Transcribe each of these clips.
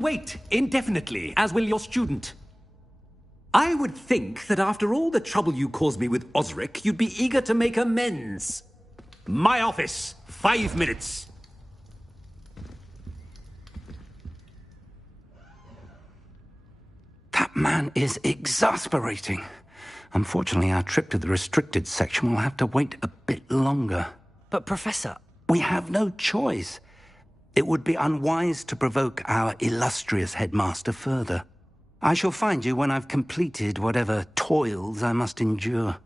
Wait indefinitely, as will your student. I would think that after all the trouble you caused me with Osric, you'd be eager to make amends. My office, 5 minutes. That man is exasperating. Unfortunately, our trip to the restricted section will have to wait a bit longer. But Professor... We have no choice. It would be unwise to provoke our illustrious headmaster further. I shall find you when I've completed whatever toils I must endure.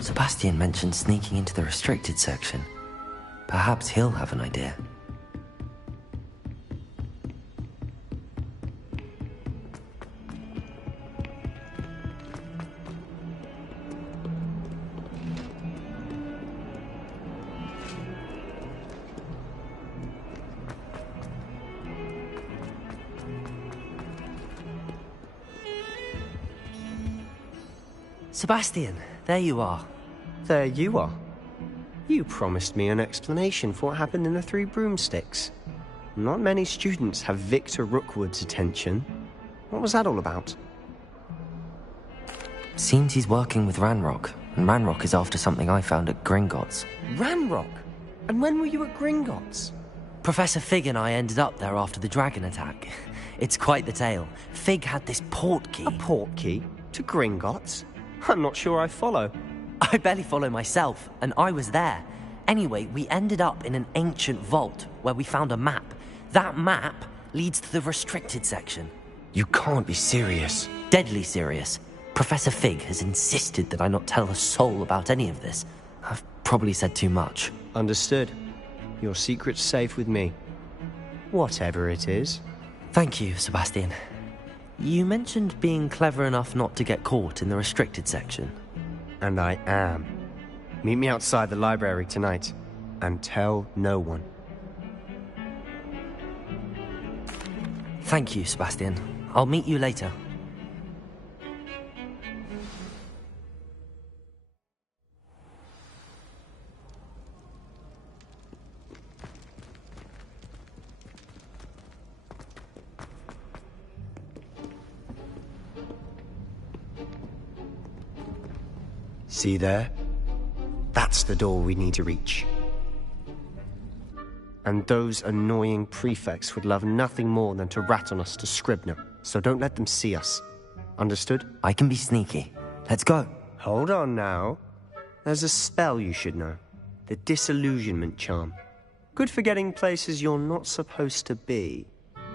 Sebastian mentioned sneaking into the restricted section. Perhaps he'll have an idea. Sebastian, there you are. There you are. You promised me an explanation for what happened in the Three Broomsticks. Not many students have Victor Rookwood's attention. What was that all about? Seems he's working with Ranrock, and Ranrock is after something I found at Gringotts. Ranrock? And when were you at Gringotts? Professor Fig and I ended up there after the dragon attack. It's quite the tale. Fig had this portkey. A portkey? To Gringotts? I'm not sure I follow. I barely follow myself, and I was there. Anyway, we ended up in an ancient vault where we found a map. That map leads to the restricted section. You can't be serious. Deadly serious. Professor Fig has insisted that I not tell a soul about any of this. I've probably said too much. Understood. Your secret's safe with me. Whatever it is. Thank you, Sebastian. You mentioned being clever enough not to get caught in the restricted section. And I am. Meet me outside the library tonight, and tell no one. Thank you, Sebastian. I'll meet you later. See there? That's the door we need to reach. And those annoying prefects would love nothing more than to rat on us to Scribner, so don't let them see us. Understood? I can be sneaky. Let's go. Hold on now. There's a spell you should know. The Disillusionment Charm. Good for getting places you're not supposed to be.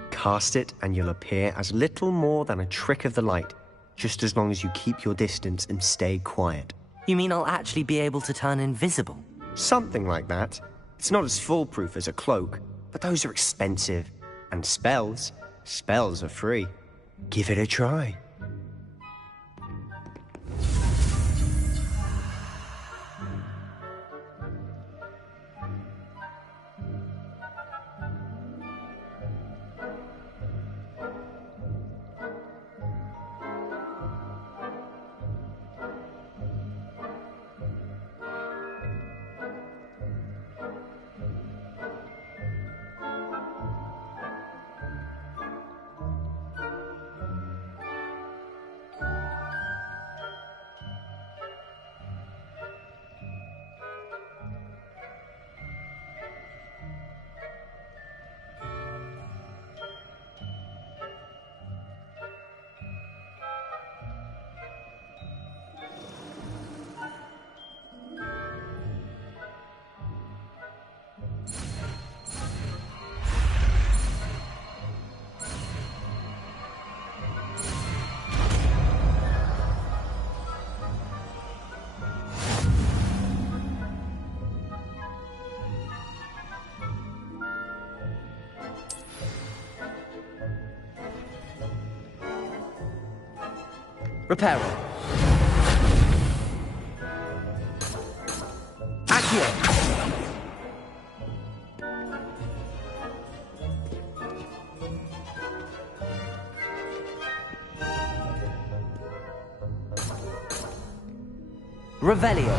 Cast it and you'll appear as little more than a trick of the light, just as long as you keep your distance and stay quiet. You mean I'll actually be able to turn invisible? Something like that. It's not as foolproof as a cloak, but those are expensive. And spells are free. Give it a try. Reparo. Accio. Revelio.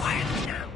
Quietly now.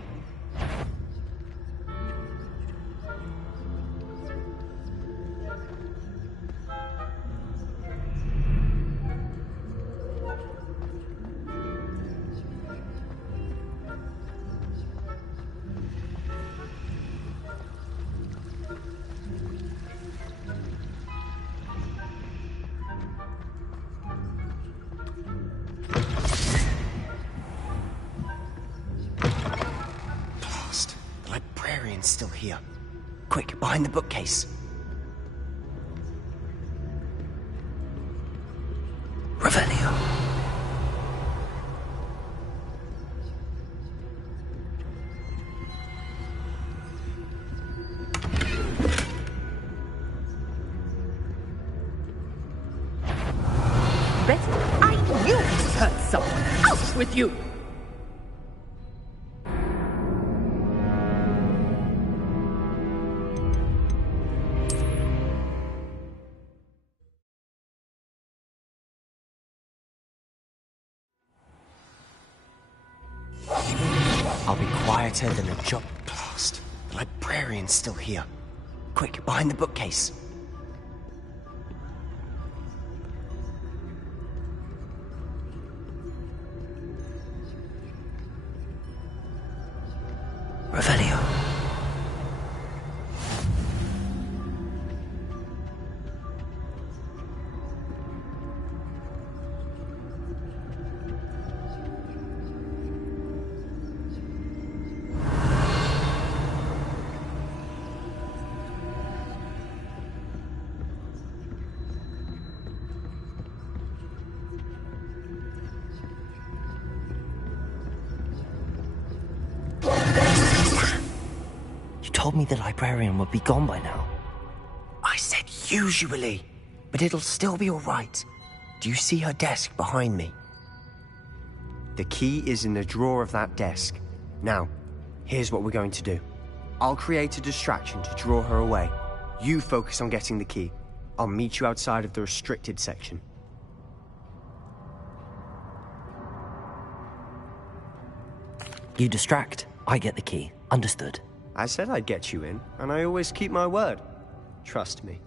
Blast. The librarian's still here. Quick, behind the bookcase. Revelio. Betty, I knew it hurt someone. Out with you! I'll be quieter than a job. Blast. The librarian's still here. Quick, behind the bookcase. Revelio. You told me the librarian would be gone by now. I said usually, but it'll still be all right. Do you see her desk behind me? The key is in the drawer of that desk. Now, here's what we're going to do. I'll create a distraction to draw her away. You focus on getting the key. I'll meet you outside of the restricted section. You distract, I get the key. Understood. I said I'd get you in, and I always keep my word. Trust me.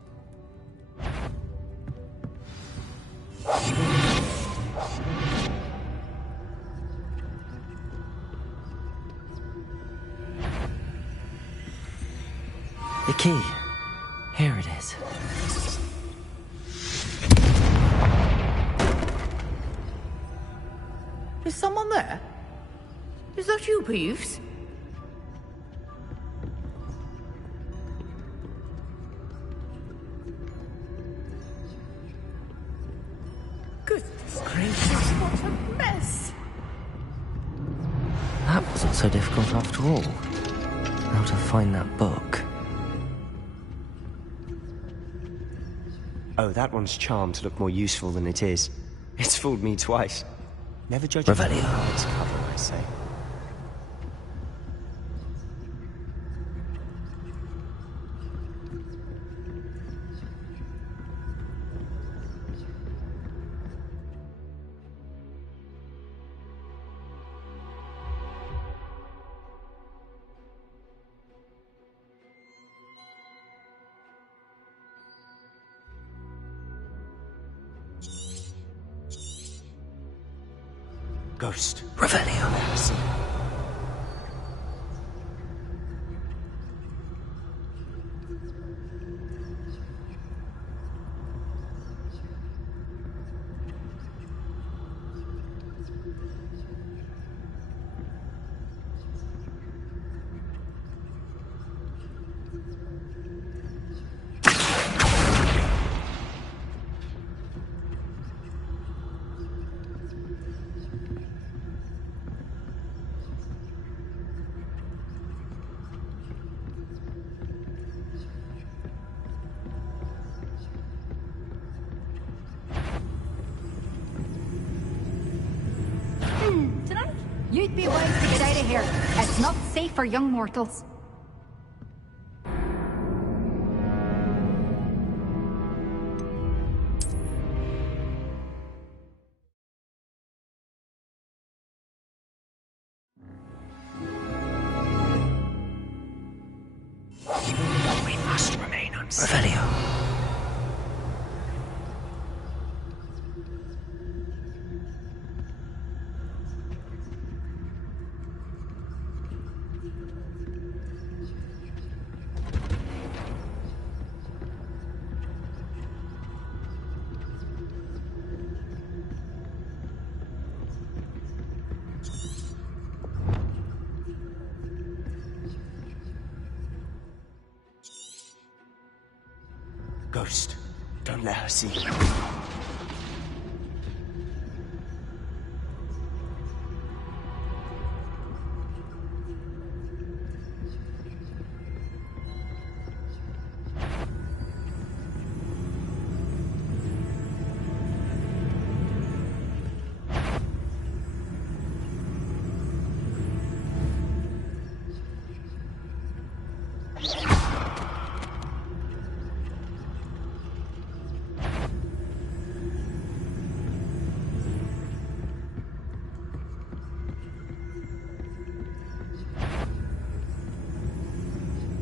The key. Here it is. Is someone there? Is that you, Peeves? Goodness gracious, what a mess! That wasn't so difficult after all. How to find that book. Oh, that one's charmed to look more useful than it is. It's fooled me twice. Never judge Revelio. a book by its cover, I say. Ghost. Revelio. Mercy. Tonight, you'd be wise to get out of here. It's not safe for young mortals. We must remain unsafe. Revelio. Ghost. Don't let her see you.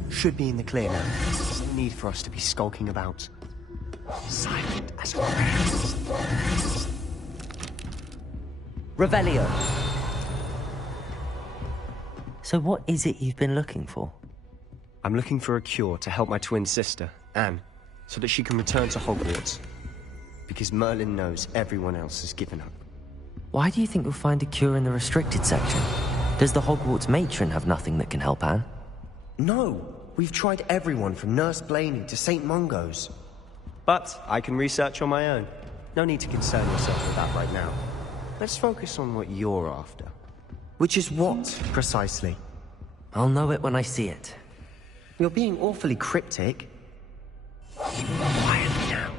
Should be in the clear now. There's no need for us to be skulking about. Silent as a grave. Revelio. So what is it you've been looking for? I'm looking for a cure to help my twin sister, Anne, so that she can return to Hogwarts. Because Merlin knows everyone else has given up. Why do you think you'll find a cure in the restricted section? Does the Hogwarts matron have nothing that can help Anne? No! We've tried everyone from Nurse Blaney to St. Mungo's. But I can research on my own. No need to concern yourself with that right now. Let's focus on what you're after. Which is what, precisely? I'll know it when I see it. You're being awfully cryptic. Quietly now.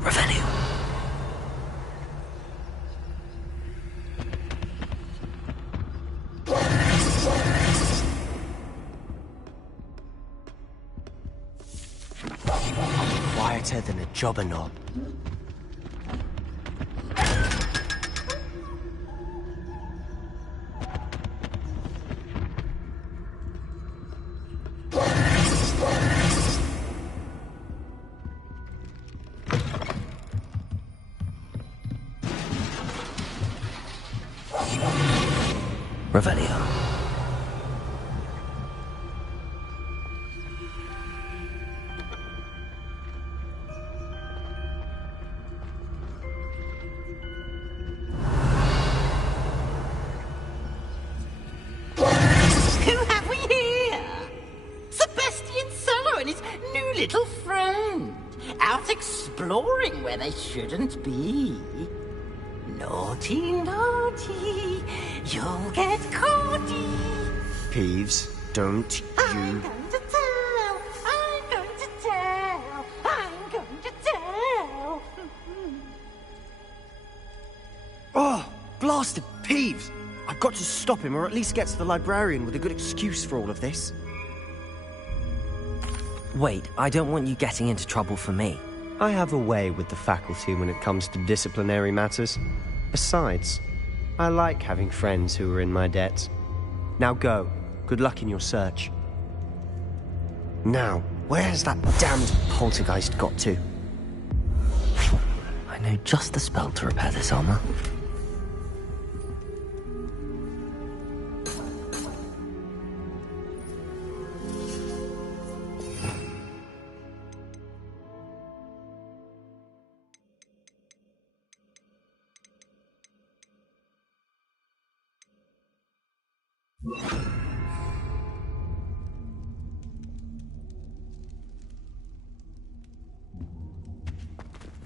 Revelio. Quieter than a jobber knob. Revelio. Who have we here? Sebastian Sallow and his new little friend. Out exploring where they shouldn't be. Naughty, naughty, you'll get caughty. Peeves, don't I'm you... going to tell, I'm going to tell, I'm going to tell. Oh, blasted Peeves! I've got to stop him, or at least get to the librarian with a good excuse for all of this. Wait, I don't want you getting into trouble for me. I have a way with the faculty when it comes to disciplinary matters. Besides, I like having friends who are in my debt. Now go. Good luck in your search. Now, where has that damned poltergeist got to? I know just the spell to repair this armor.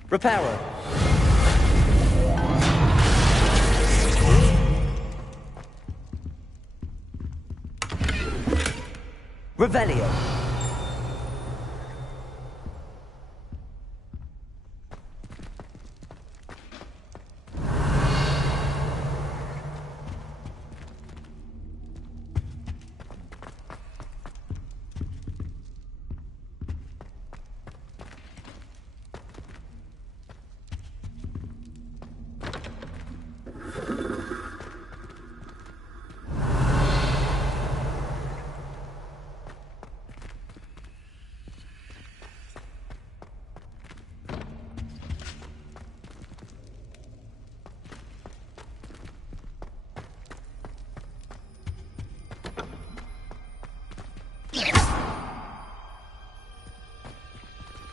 Reparo. Revelio.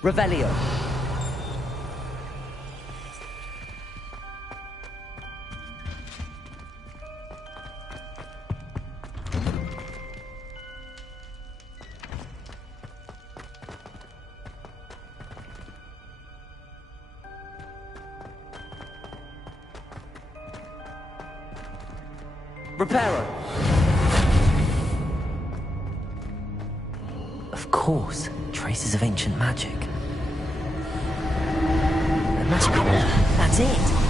Revelio. Reparo. Of course, traces of ancient magic. That's it.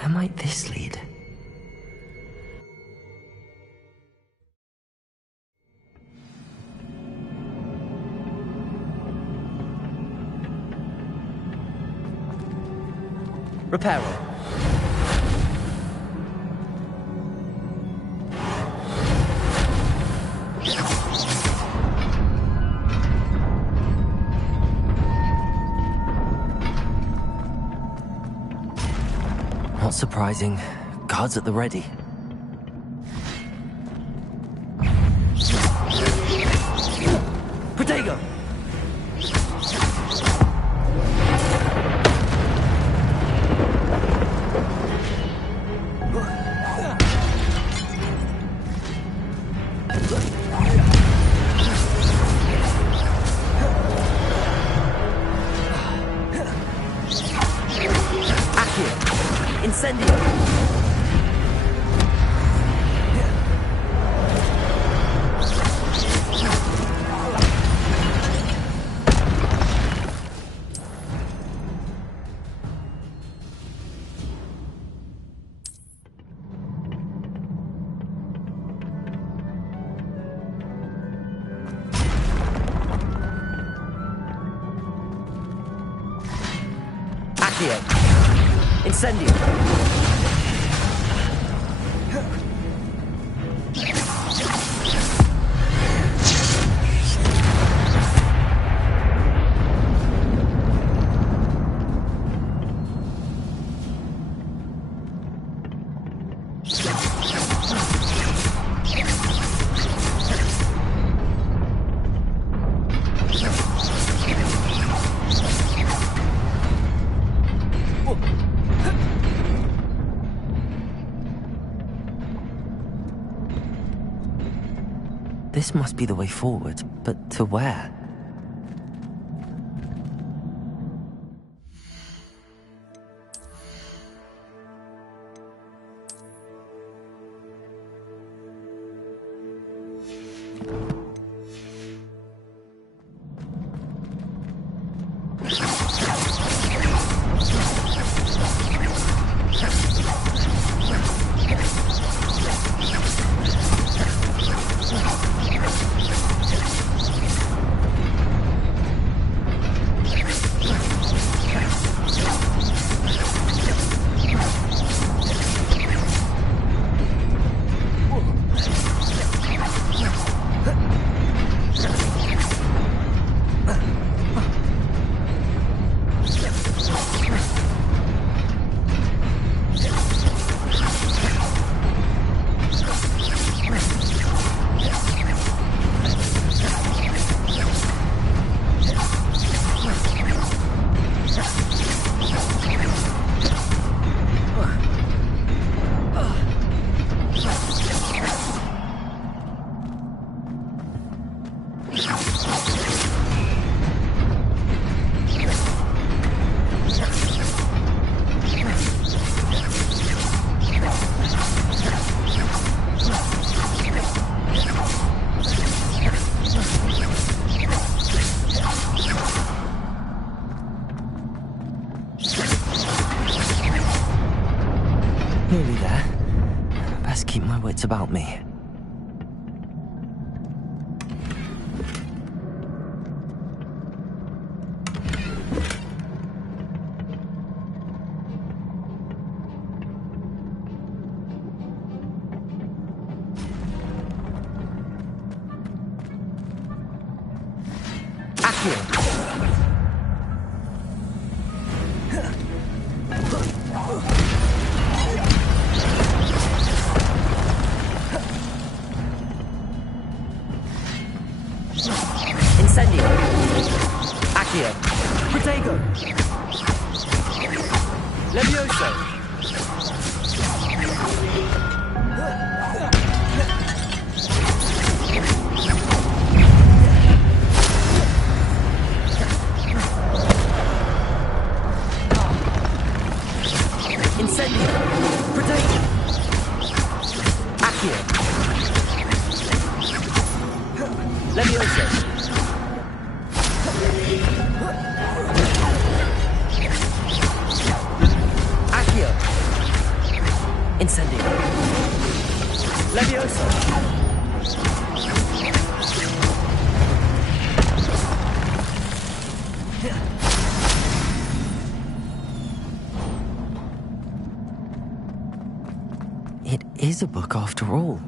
Where might this lead? Reparo. Not surprising. Guards at the ready. Protego! Incendio! Incendio! This must be the way forward, but to where? Nearly there. Best keep my wits about me. Incendio! Accio! Protego! Levioso! Incendio! Protego! Accio! Levioso! Accio! Incendio! Levioso! It is a book after all.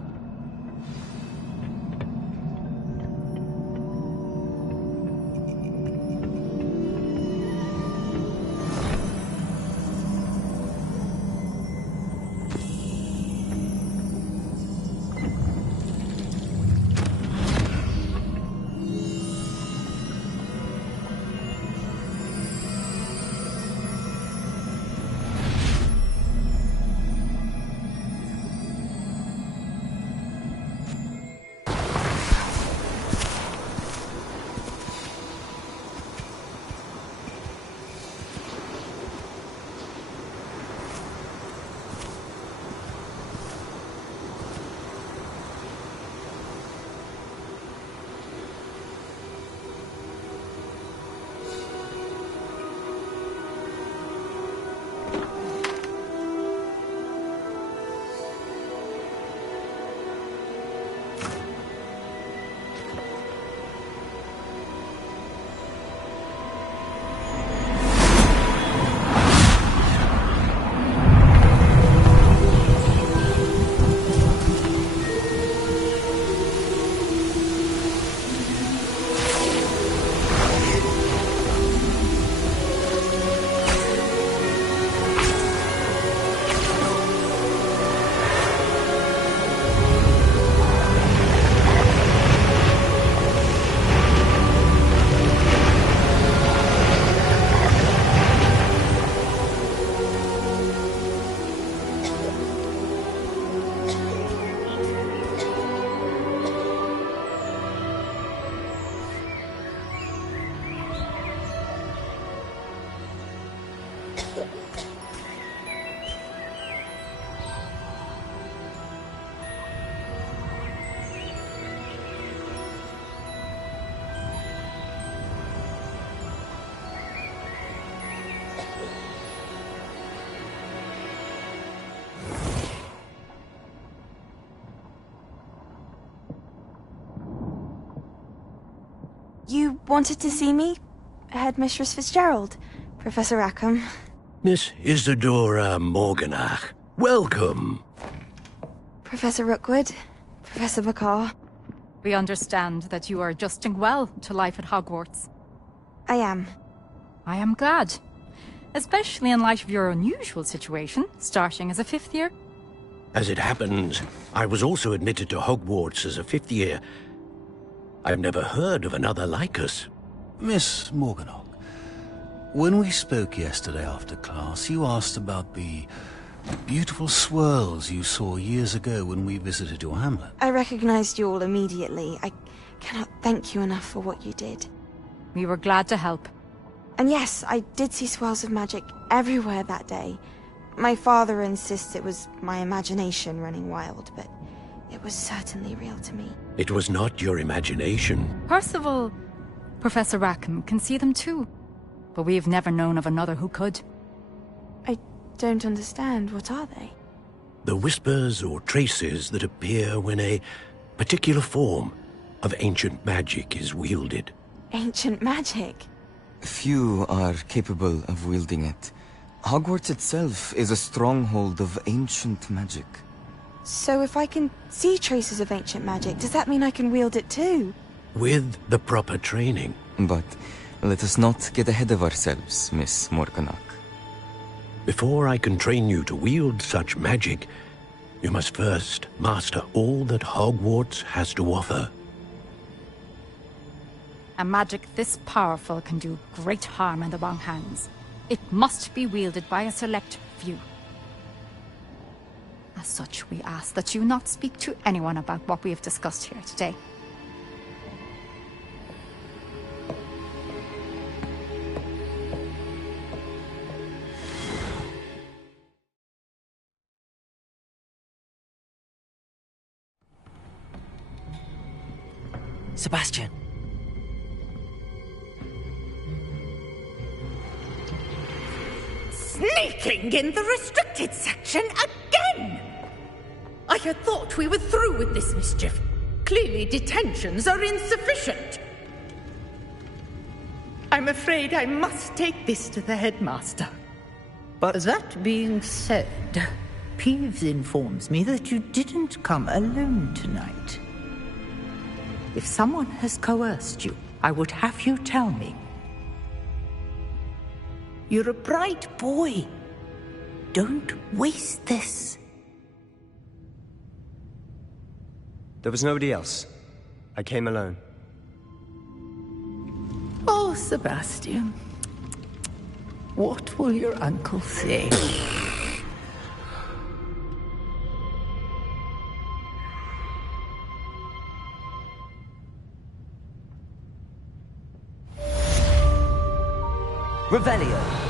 You wanted to see me? Headmistress Fitzgerald, Professor Rackham. Miss Isadora Morganach, welcome. Professor Rookwood, Professor McCaw. We understand that you are adjusting well to life at Hogwarts. I am. I am glad. Especially in light of your unusual situation, starting as a 5th year. As it happens, I was also admitted to Hogwarts as a 5th year. I've never heard of another like us. Miss Morganach, when we spoke yesterday after class, you asked about the beautiful swirls you saw years ago when we visited your hamlet. I recognized you all immediately. I cannot thank you enough for what you did. We were glad to help. And yes, I did see swirls of magic everywhere that day. My father insists it was my imagination running wild, but it was certainly real to me. It was not your imagination. Percival, Professor Rackham can see them too. But we've never known of another who could. I don't understand. What are they? The whispers or traces that appear when a particular form of ancient magic is wielded. Ancient magic? Few are capable of wielding it. Hogwarts itself is a stronghold of ancient magic. So if I can see traces of ancient magic, does that mean I can wield it too? With the proper training. But let us not get ahead of ourselves, Miss Morganach. Before I can train you to wield such magic, you must first master all that Hogwarts has to offer. A magic this powerful can do great harm in the wrong hands. It must be wielded by a select few. As such, we ask that you not speak to anyone about what we have discussed here today. Sebastian. Sneaking in the restricted section again! I had thought we were through with this mischief. Clearly detentions are insufficient. I'm afraid I must take this to the headmaster. But that being said, Peeves informs me that you didn't come alone tonight. If someone has coerced you, I would have you tell me. You're a bright boy. Don't waste this. There was nobody else. I came alone. Oh, Sebastian. What will your uncle say? Revelio.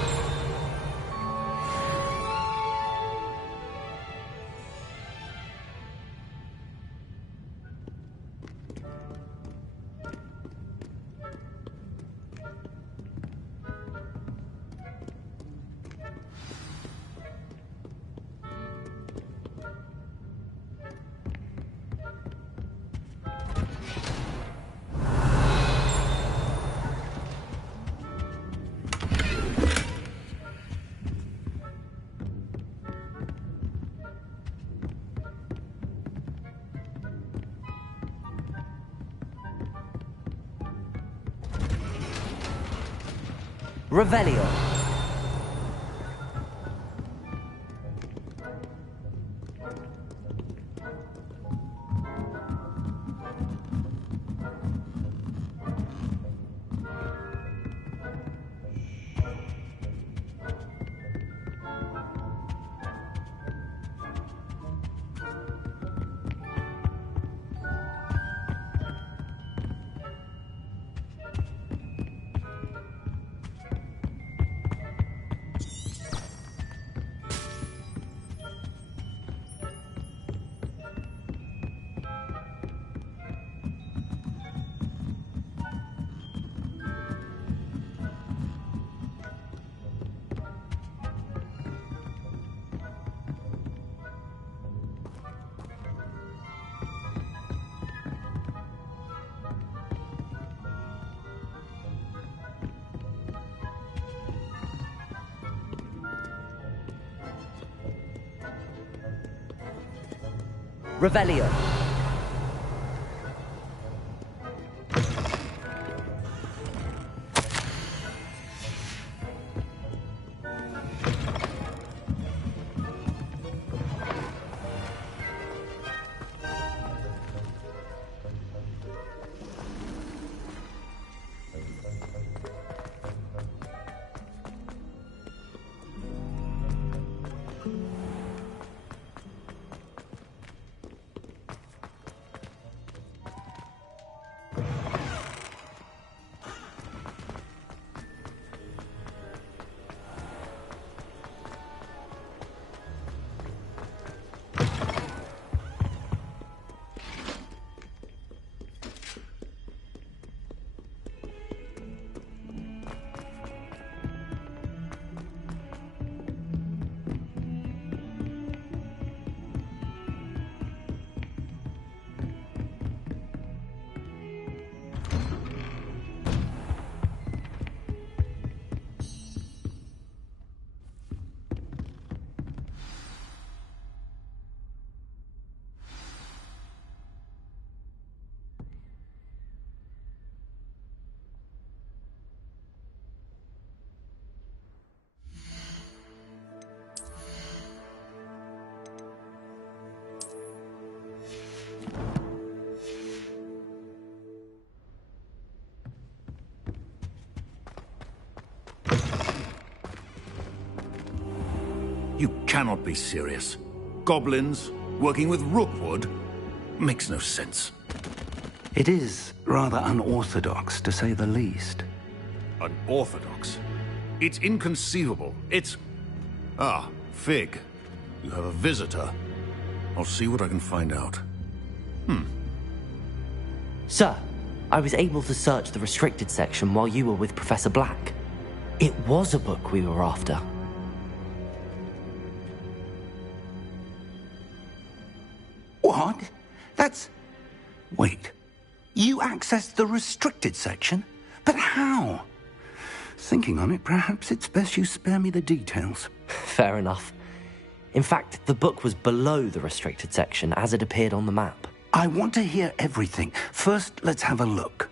Revelio. Revelio. You cannot be serious. Goblins working with Rookwood makes no sense. It is rather unorthodox, to say the least. Unorthodox? It's inconceivable. It's... Ah, Fig. You have a visitor. I'll see what I can find out. Sir, I was able to search the restricted section while you were with Professor Black. It was a book we were after. What? That's... Wait. You accessed the restricted section? But how? Thinking on it, perhaps it's best you spare me the details. Fair enough. In fact, the book was below the restricted section as it appeared on the map. I want to hear everything. First, let's have a look.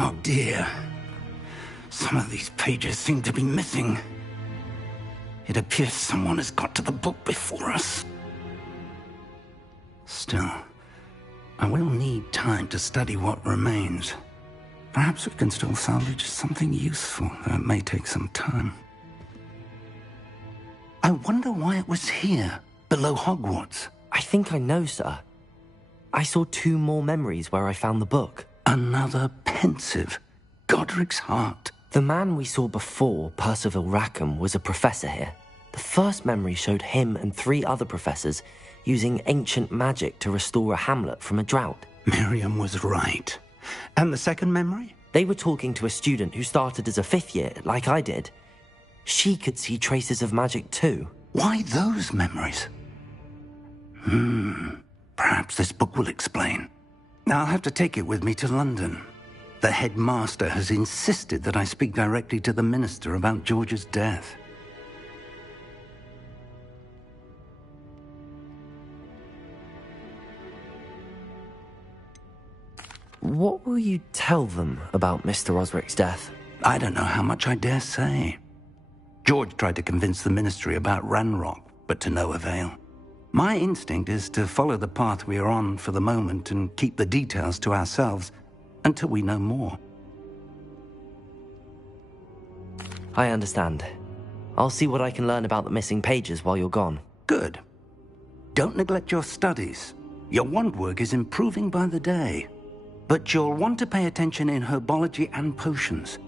Oh dear. Some of these pages seem to be missing. It appears someone has got to the book before us. Still, I will need time to study what remains. Perhaps we can still salvage something useful, though it may take some time. I wonder why it was here, below Hogwarts. I think I know, sir. I saw 2 more memories where I found the book. Another pensive. Godric's heart. The man we saw before, Percival Rackham, was a professor here. The first memory showed him and 3 other professors using ancient magic to restore a hamlet from a drought. Miriam was right. And the second memory? They were talking to a student who started as a 5th year, like I did. She could see traces of magic too. Why those memories? Perhaps this book will explain. I'll have to take it with me to London. The headmaster has insisted that I speak directly to the minister about George's death. What will you tell them about Mr. Osric's death? I don't know how much I dare say. George tried to convince the ministry about Ranrock, but to no avail. My instinct is to follow the path we are on for the moment and keep the details to ourselves until we know more. I understand. I'll see what I can learn about the missing pages while you're gone. Good. Don't neglect your studies. Your wand work is improving by the day. But you'll want to pay attention in herbology and potions.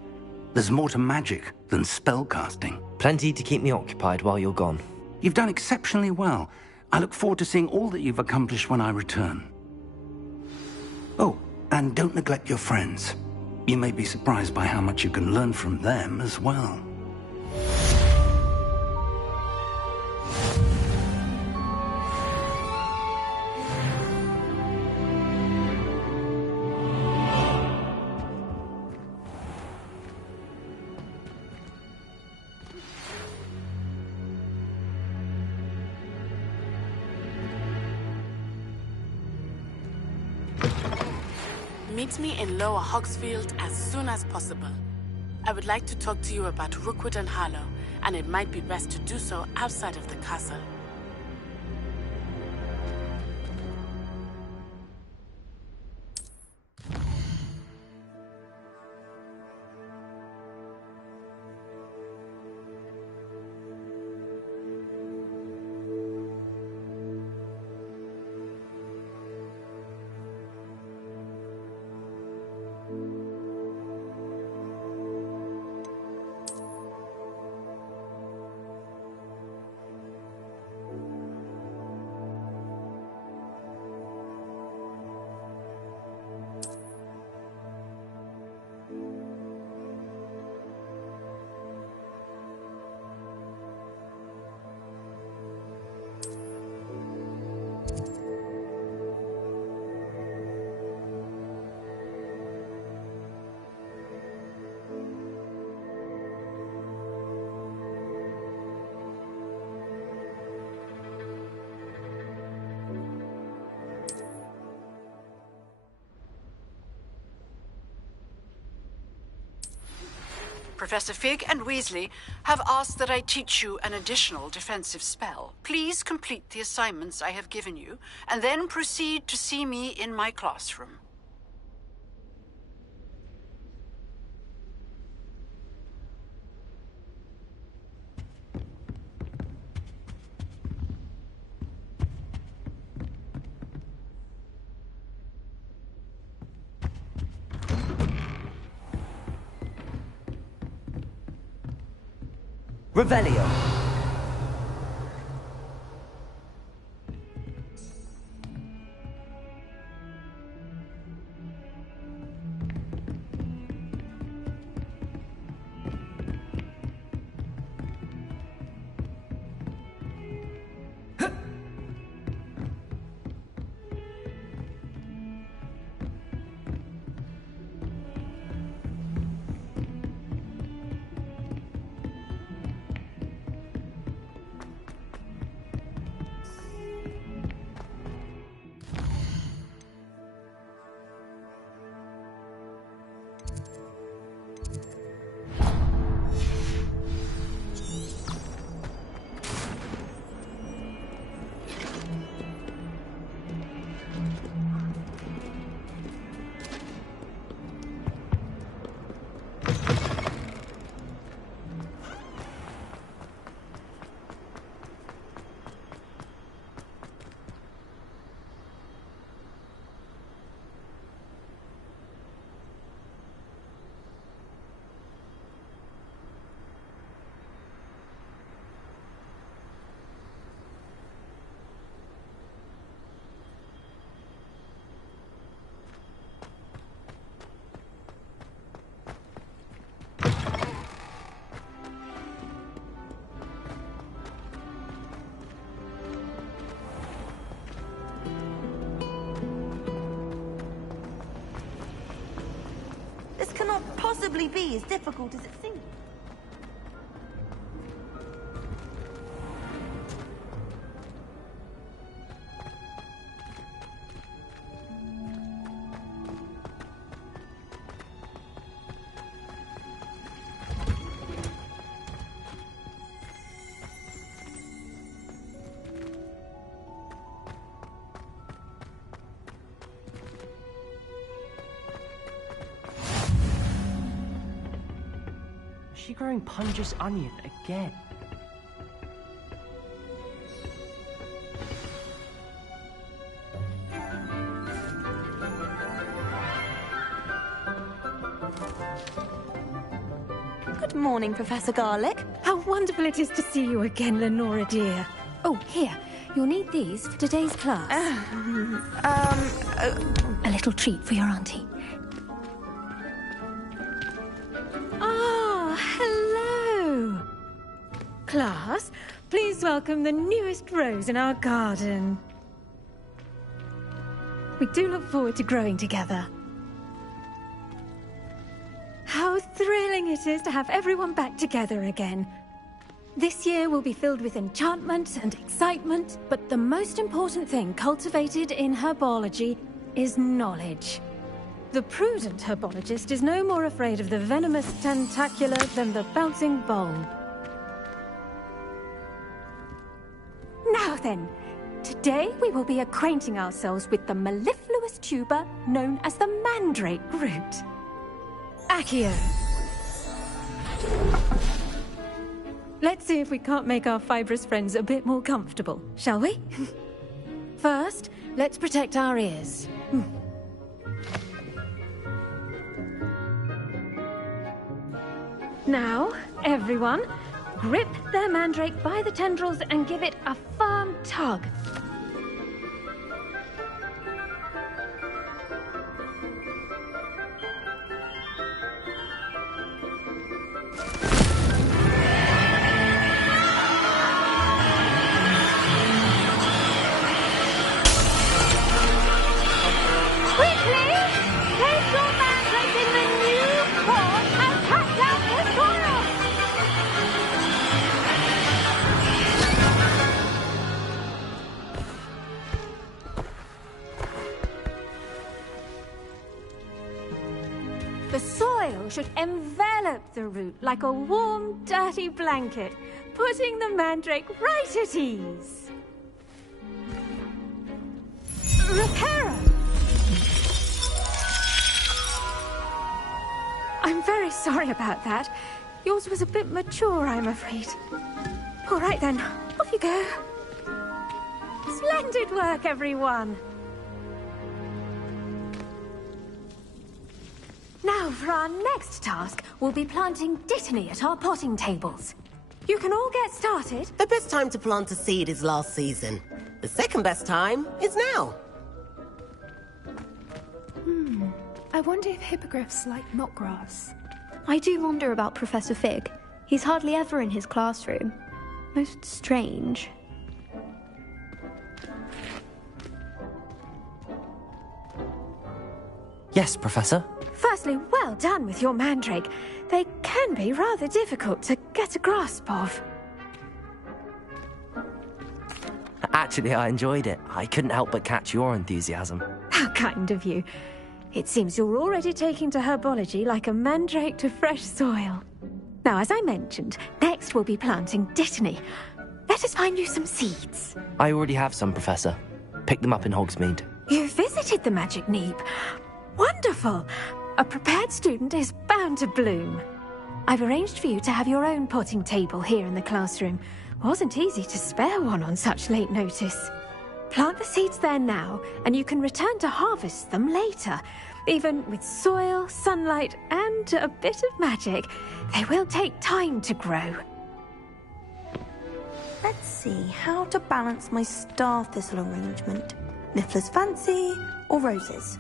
There's more to magic than spellcasting. Plenty to keep me occupied while you're gone. You've done exceptionally well. I look forward to seeing all that you've accomplished when I return. Oh, and don't neglect your friends. You may be surprised by how much you can learn from them as well. Meet me in Lower Hogsfield as soon as possible. I would like to talk to you about Rookwood and Harlow, and it might be best to do so outside of the castle. Professor Fig and Weasley have asked that I teach you an additional defensive spell. Please complete the assignments I have given you, and then proceed to see me in my classroom. Revelio. This cannot possibly be as difficult as it seems. She growing Punja's onion again. Good morning, Professor Garlick. How wonderful it is to see you again, Lenora dear. Oh, here. You'll need these for today's class. A little treat for your auntie. Hello! Class, please welcome the newest rose in our garden. We do look forward to growing together. How thrilling it is to have everyone back together again. This year will be filled with enchantment and excitement, but the most important thing cultivated in herbology is knowledge. The prudent herbologist is no more afraid of the venomous tentacula than the bouncing bulb. Now then, today we will be acquainting ourselves with the mellifluous tuber known as the mandrake root. Accio. Let's see if we can't make our fibrous friends a bit more comfortable, shall we? First, let's protect our ears. Now, everyone, grip their mandrake by the tendrils and give it a firm tug. Should envelop the root like a warm, dirty blanket, putting the mandrake right at ease. Reparo! I'm very sorry about that. Yours was a bit mature, I'm afraid. All right then, off you go. Splendid work, everyone. Now, for our next task, we'll be planting dittany at our potting tables. You can all get started. The best time to plant a seed is last season. The second best time is now. I wonder if hippogriffs like knotgrass. I do wonder about Professor Fig. He's hardly ever in his classroom. Most strange. Yes, Professor? Firstly, well done with your mandrake. They can be rather difficult to get a grasp of. Actually, I enjoyed it. I couldn't help but catch your enthusiasm. How kind of you. It seems you're already taking to herbology like a mandrake to fresh soil. Now, as I mentioned, next we'll be planting dittany. Let us find you some seeds. I already have some, Professor. Picked them up in Hogsmeade. You visited the Magic Neep. Wonderful! A prepared student is bound to bloom. I've arranged for you to have your own potting table here in the classroom. Wasn't easy to spare one on such late notice. Plant the seeds there now, and you can return to harvest them later. Even with soil, sunlight, and a bit of magic, they will take time to grow. Let's see how to balance my star thistle arrangement. Niffler's fancy or roses?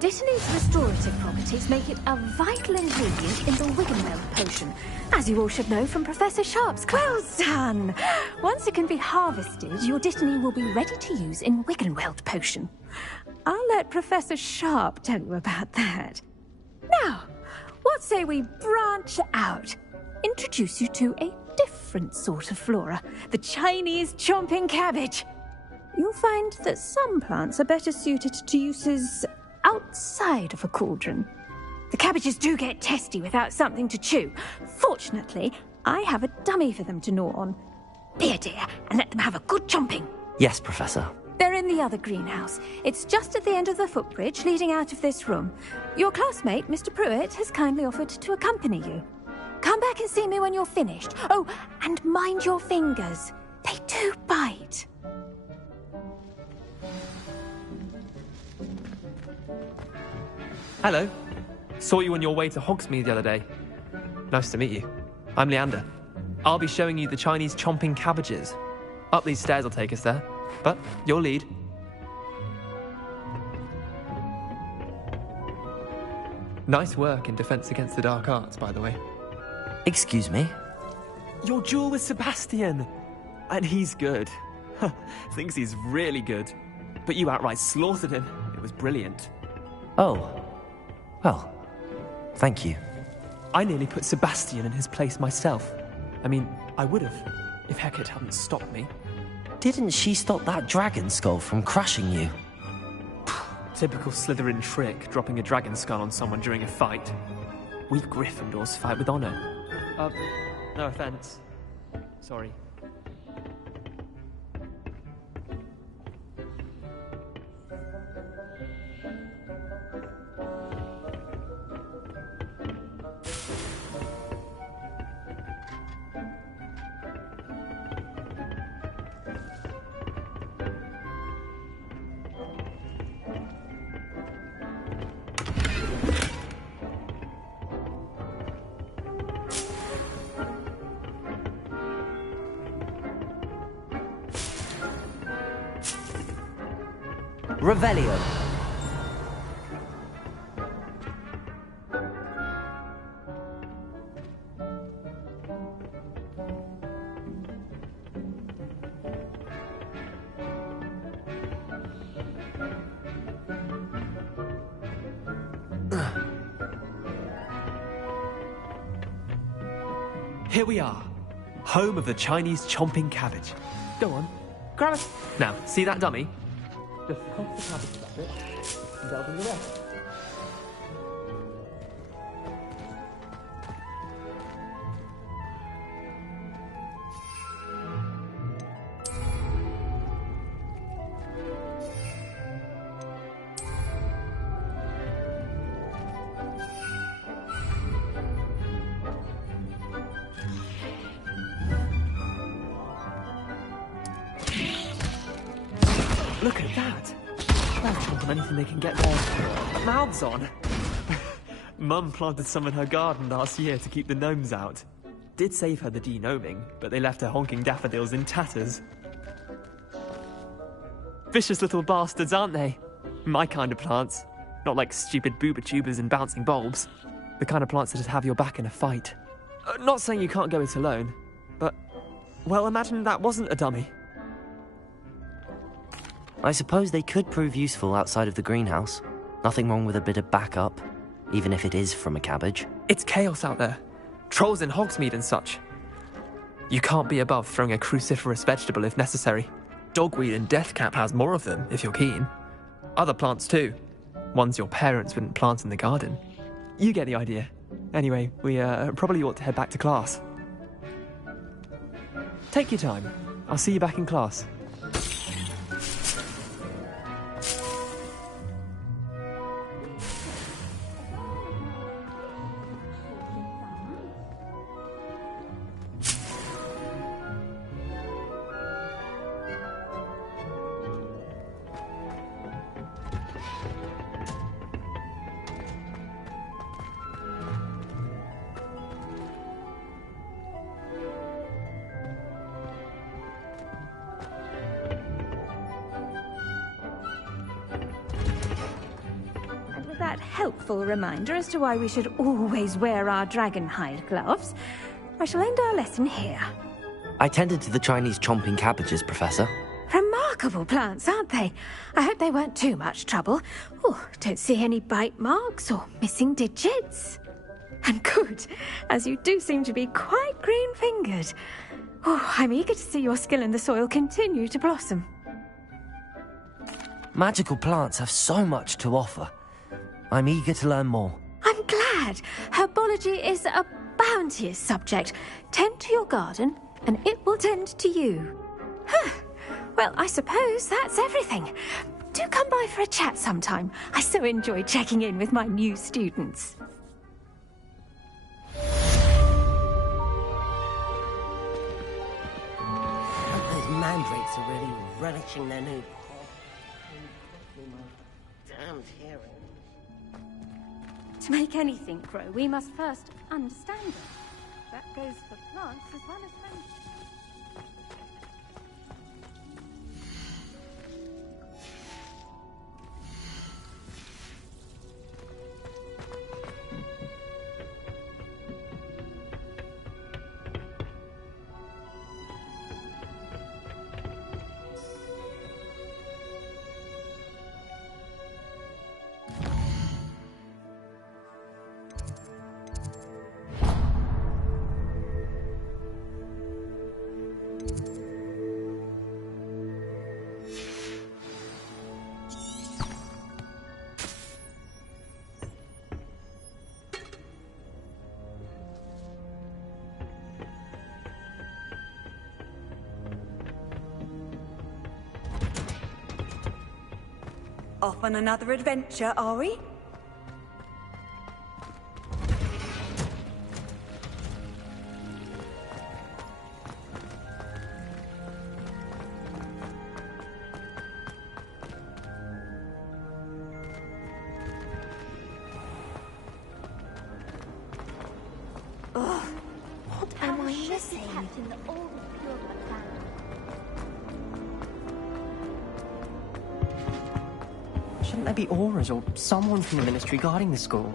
Dittany's restorative properties make it a vital ingredient in the Wiggenweld potion, as you all should know from Professor Sharp's class. Well done! Once it can be harvested, your dittany will be ready to use in Wiggenweld potion. I'll let Professor Sharp tell you about that. Now, what say we branch out? Introduce you to a different sort of flora, the Chinese chomping cabbage. You'll find that some plants are better suited to uses outside of a cauldron. The cabbages do get testy without something to chew. Fortunately, I have a dummy for them to gnaw on. Be a dear and let them have a good chomping. Yes, Professor. They're in the other greenhouse. It's just at the end of the footbridge leading out of this room. Your classmate, Mr. Pruitt, has kindly offered to accompany you. Come back and see me when you're finished. Oh, and mind your fingers. They do bite. Hello. Saw you on your way to Hogsmeade the other day. Nice to meet you. I'm Leander. I'll be showing you the Chinese chomping cabbages. Up these stairs will take us there, but you'll lead. Nice work in Defense Against the Dark Arts, by the way. Excuse me? Your duel with Sebastian. And he's good. Thinks he's really good. But you outright slaughtered him. It was brilliant. Oh. Well, thank you. I nearly put Sebastian in his place myself. I mean, I would have, if Hecate hadn't stopped me. Didn't she stop that dragon skull from crushing you? Typical Slytherin trick, dropping a dragon skull on someone during a fight. We Gryffindors fight with honor. No offense. Sorry. Revelio. Here we are, home of the Chinese chomping cabbage. Go on, grab it. Now, see that dummy? Just toss the cabbage bucket and delve in the rest. Look at that! They'll chomp on anything they can get their mouths on. Mum planted some in her garden last year to keep the gnomes out. Did save her the de-gnoming, but they left her honking daffodils in tatters. Vicious little bastards, aren't they? My kind of plants. Not like stupid booba tubers and bouncing bulbs. The kind of plants that just have your back in a fight. Not saying you can't go it alone, but, well, imagine that wasn't a dummy. I suppose they could prove useful outside of the greenhouse. Nothing wrong with a bit of backup, even if it is from a cabbage. It's chaos out there. Trolls in Hogsmeade and such. You can't be above throwing a cruciferous vegetable if necessary. Dogweed and deathcap has more of them, if you're keen. Other plants too. Ones your parents wouldn't plant in the garden. You get the idea. Anyway, we probably ought to head back to class. Take your time. I'll see you back in class. Helpful reminder as to why we should always wear our dragon hide gloves. I shall end our lesson here. I tended to the Chinese chomping cabbages, Professor. Remarkable plants, aren't they? I hope they weren't too much trouble. Oh, don't see any bite marks or missing digits. And good, as you do seem to be quite green-fingered. Oh, I'm eager to see your skill in the soil continue to blossom. Magical plants have so much to offer. I'm eager to learn more. I'm glad. Herbology is a bounteous subject. Tend to your garden, and it will tend to you. Well, I suppose that's everything. Do come by for a chat sometime. I so enjoy checking in with my new students. Those mandrakes are really relishing their new... Damned hearing. To make anything grow, we must first understand it. That goes for plants as well as men. Off on another adventure, are we? Ugh, what am I missing? Shouldn't there be auras or someone from the ministry guarding the school?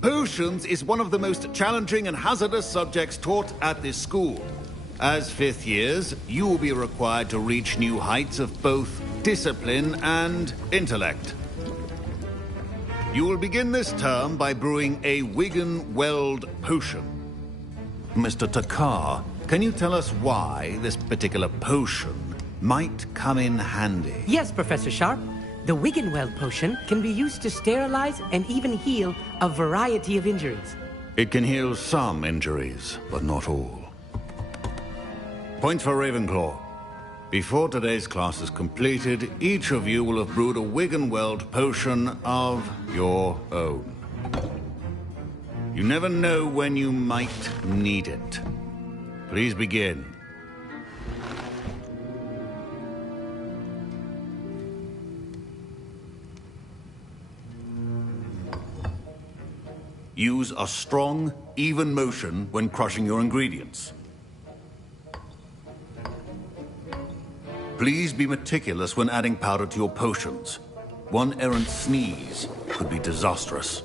Potions is one of the most challenging and hazardous subjects taught at this school. As fifth years, you will be required to reach new heights of both discipline and intellect. You will begin this term by brewing a Wigan-Weld potion. Mr. Takar, can you tell us why this particular potion might come in handy? Yes, Professor Sharp. The Wigan-Weld potion can be used to sterilize and even heal a variety of injuries. It can heal some injuries, but not all. Point for Ravenclaw. Before today's class is completed, each of you will have brewed a Wigan-Weld potion of your own. You never know when you might need it. Please begin. Use a strong, even motion when crushing your ingredients. Please be meticulous when adding powder to your potions. One errant sneeze could be disastrous.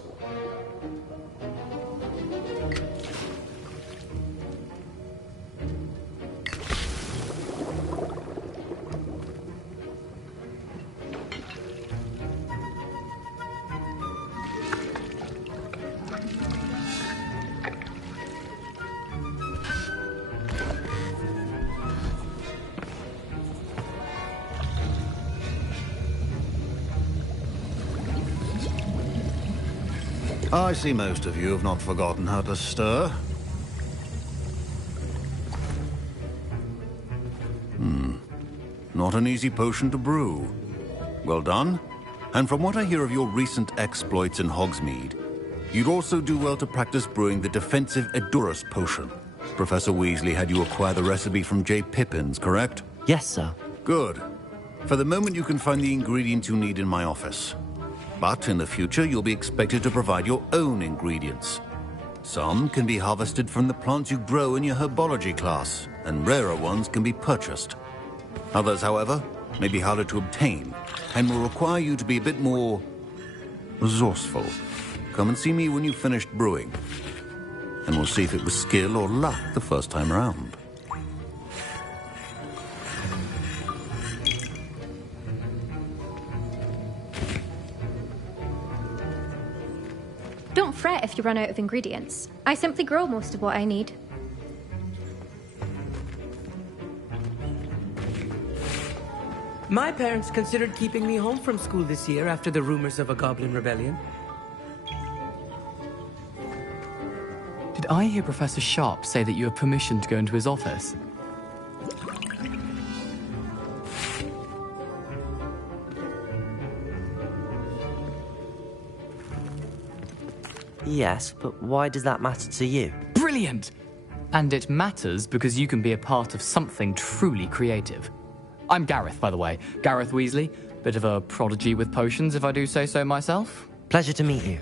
I see most of you have not forgotten how to stir. Not an easy potion to brew. Well done. And from what I hear of your recent exploits in Hogsmeade, you'd also do well to practice brewing the defensive Edurus potion. Professor Weasley had you acquire the recipe from J. Pippins, correct? Yes, sir. Good. For the moment, you can find the ingredients you need in my office. But in the future, you'll be expected to provide your own ingredients. Some can be harvested from the plants you grow in your herbology class, and rarer ones can be purchased. Others, however, may be harder to obtain, and will require you to be a bit more resourceful. Come and see me when you've finished brewing, and we'll see if it was skill or luck the first time around. Don't fret if you run out of ingredients. I simply grow most of what I need. My parents considered keeping me home from school this year after the rumors of a goblin rebellion. Did I hear Professor Sharp say that you have permission to go into his office? Yes, but why does that matter to you? Brilliant! And it matters because you can be a part of something truly creative. I'm Gareth, by the way. Gareth Weasley. Bit of a prodigy with potions, if I do say so myself. Pleasure to meet you.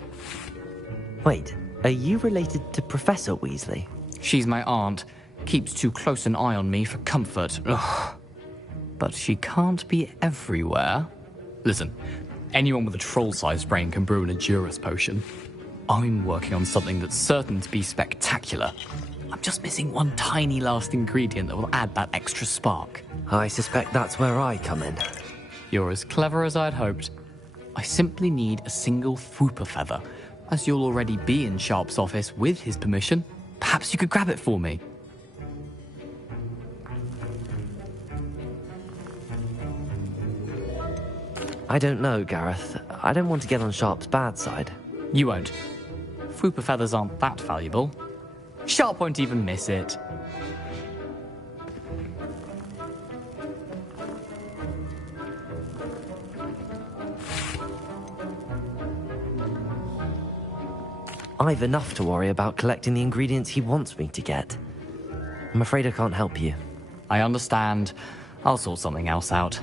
Wait, are you related to Professor Weasley? She's my aunt. Keeps too close an eye on me for comfort. Ugh. But she can't be everywhere. Listen, anyone with a troll-sized brain can brew an Edurus potion. I'm working on something that's certain to be spectacular. I'm just missing one tiny last ingredient that will add that extra spark. I suspect that's where I come in. You're as clever as I'd hoped. I simply need a single Fwooper feather. As you'll already be in Sharp's office with his permission, perhaps you could grab it for me. I don't know, Gareth. I don't want to get on Sharp's bad side. You won't. Fupa feathers aren't that valuable. Sharp won't even miss it. I've enough to worry about collecting the ingredients he wants me to get. I'm afraid I can't help you. I understand. I'll sort something else out.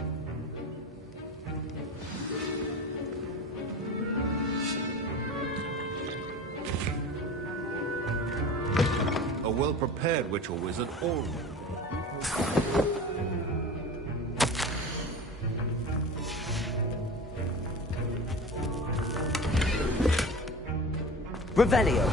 A well-prepared witch or wizard always... Revelio.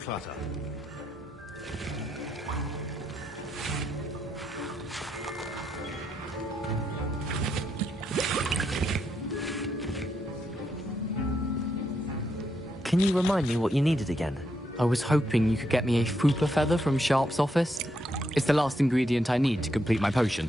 Clutter. Can you remind me what you needed again? I was hoping you could get me a Fupa feather from Sharp's office. It's the last ingredient I need to complete my potion.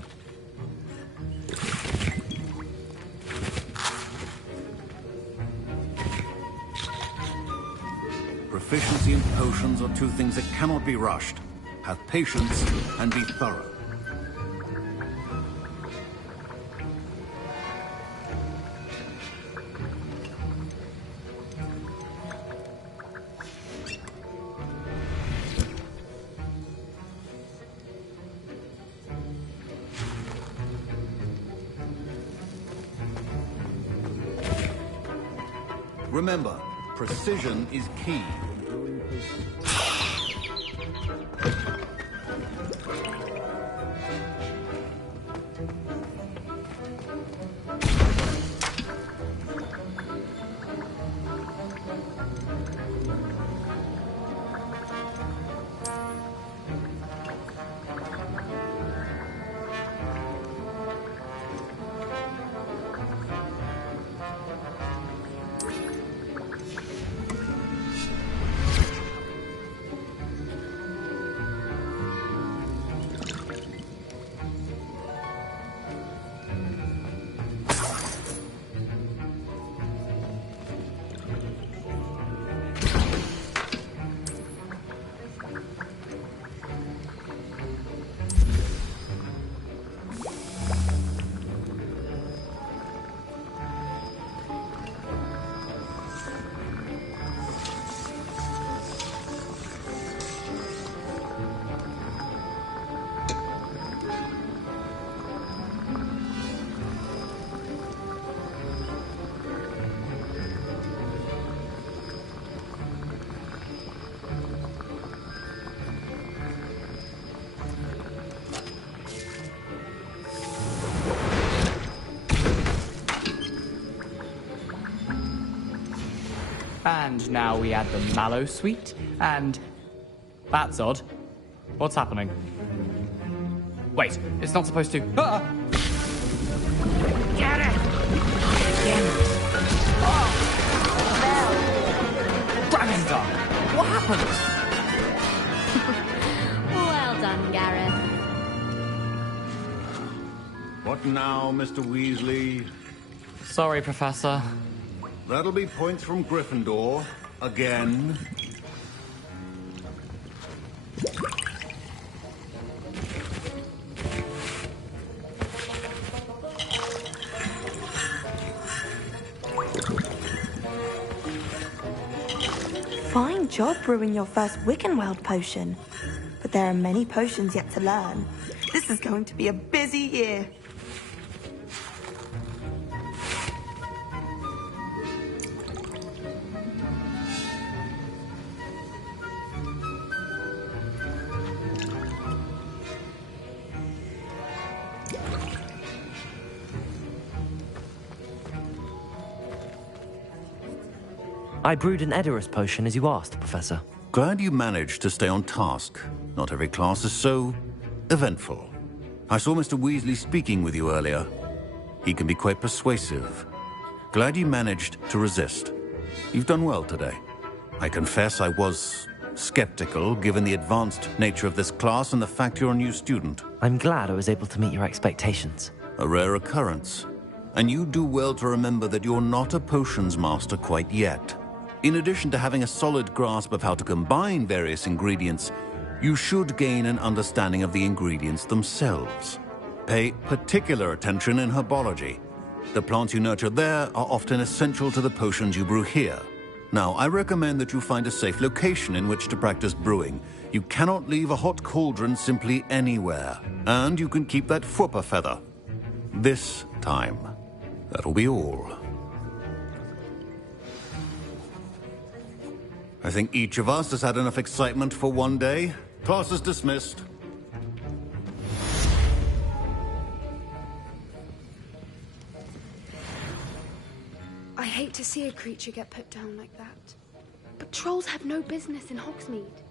Proficiency and potions are two things that cannot be rushed. Have patience and be thorough. Remember, precision is key. And now we add the mallow sweet, and... That's odd. What's happening? Wait, it's not supposed to... Ah! Get it! Dragon's What happened? Well done, Gareth. What now, Mr. Weasley? Sorry, Professor. That'll be points from Gryffindor. Again. Fine job brewing your first Wiccanweld potion. But there are many potions yet to learn. This is going to be a busy year. I brewed an Edorus potion as you asked, Professor. Glad you managed to stay on task. Not every class is so eventful. I saw Mr. Weasley speaking with you earlier. He can be quite persuasive. Glad you managed to resist. You've done well today. I confess I was skeptical, given the advanced nature of this class and the fact you're a new student. I'm glad I was able to meet your expectations. A rare occurrence. And you do well to remember that you're not a potions master quite yet. In addition to having a solid grasp of how to combine various ingredients, you should gain an understanding of the ingredients themselves. Pay particular attention in herbology. The plants you nurture there are often essential to the potions you brew here. Now, I recommend that you find a safe location in which to practice brewing. You cannot leave a hot cauldron simply anywhere. And you can keep that Fwooper feather. This time. That'll be all. I think each of us has had enough excitement for one day. Class is dismissed. I hate to see a creature get put down like that. But trolls have no business in Hogsmeade.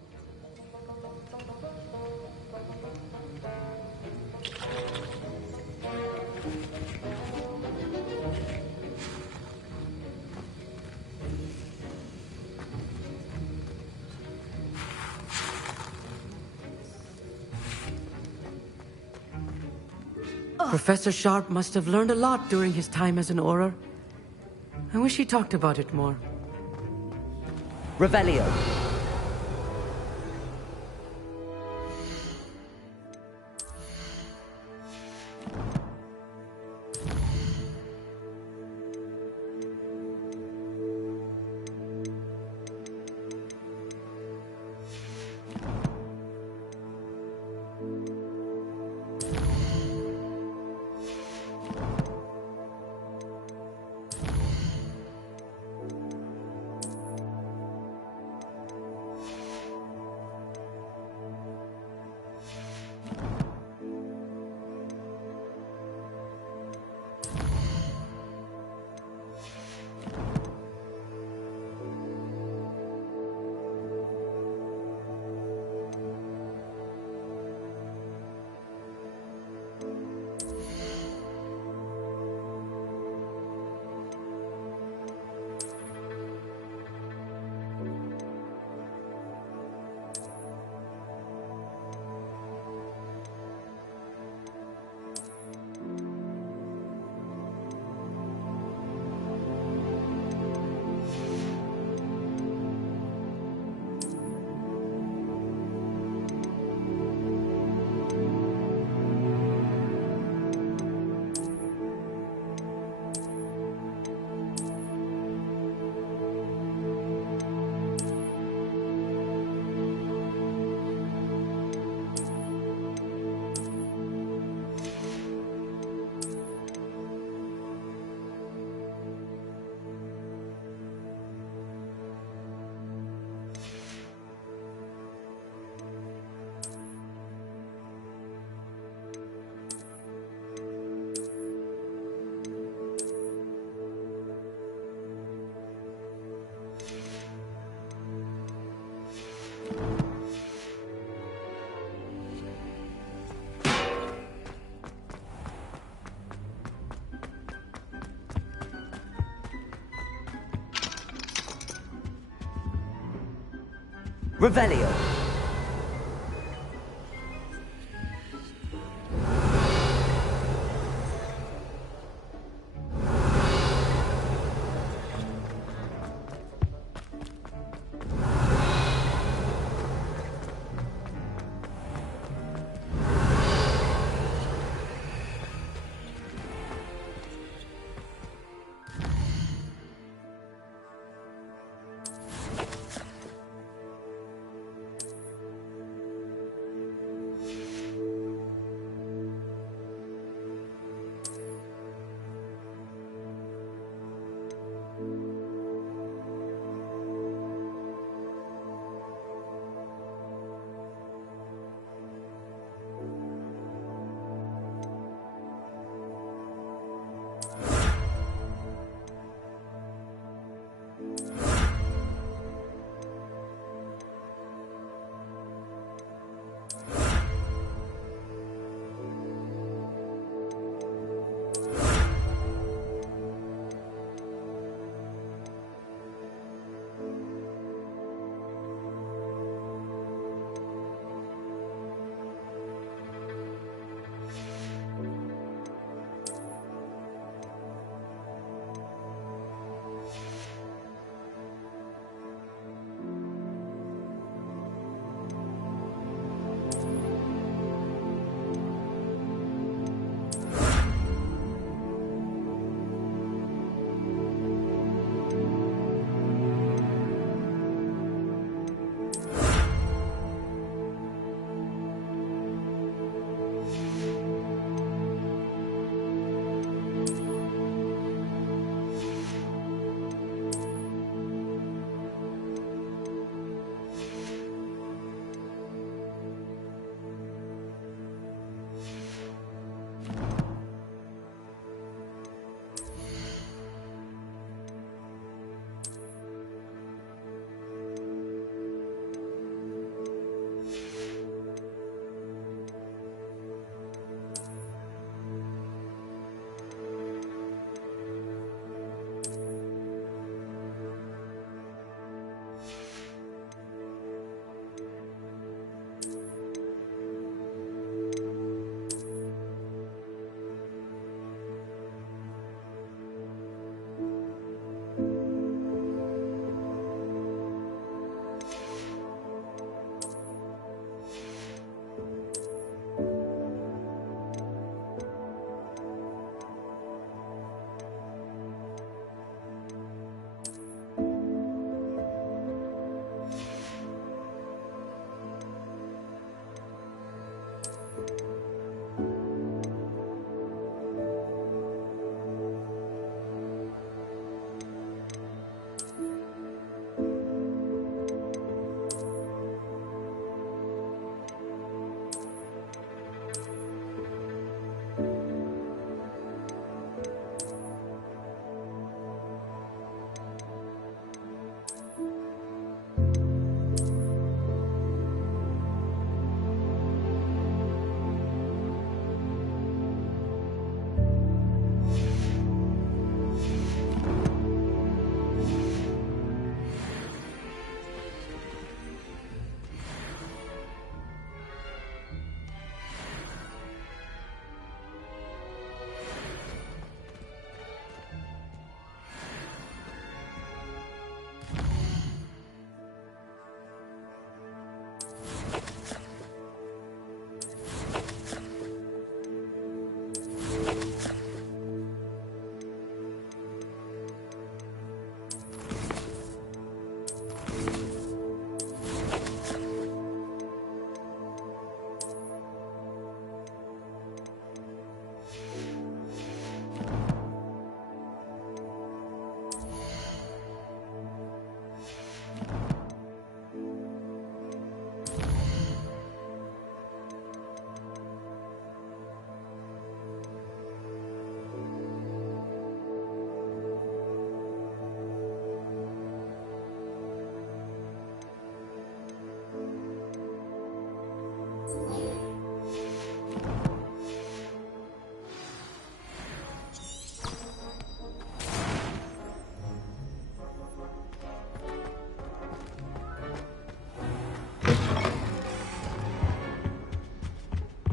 Professor Sharp must have learned a lot during his time as an Auror. I wish he talked about it more. Revelio. Revelio.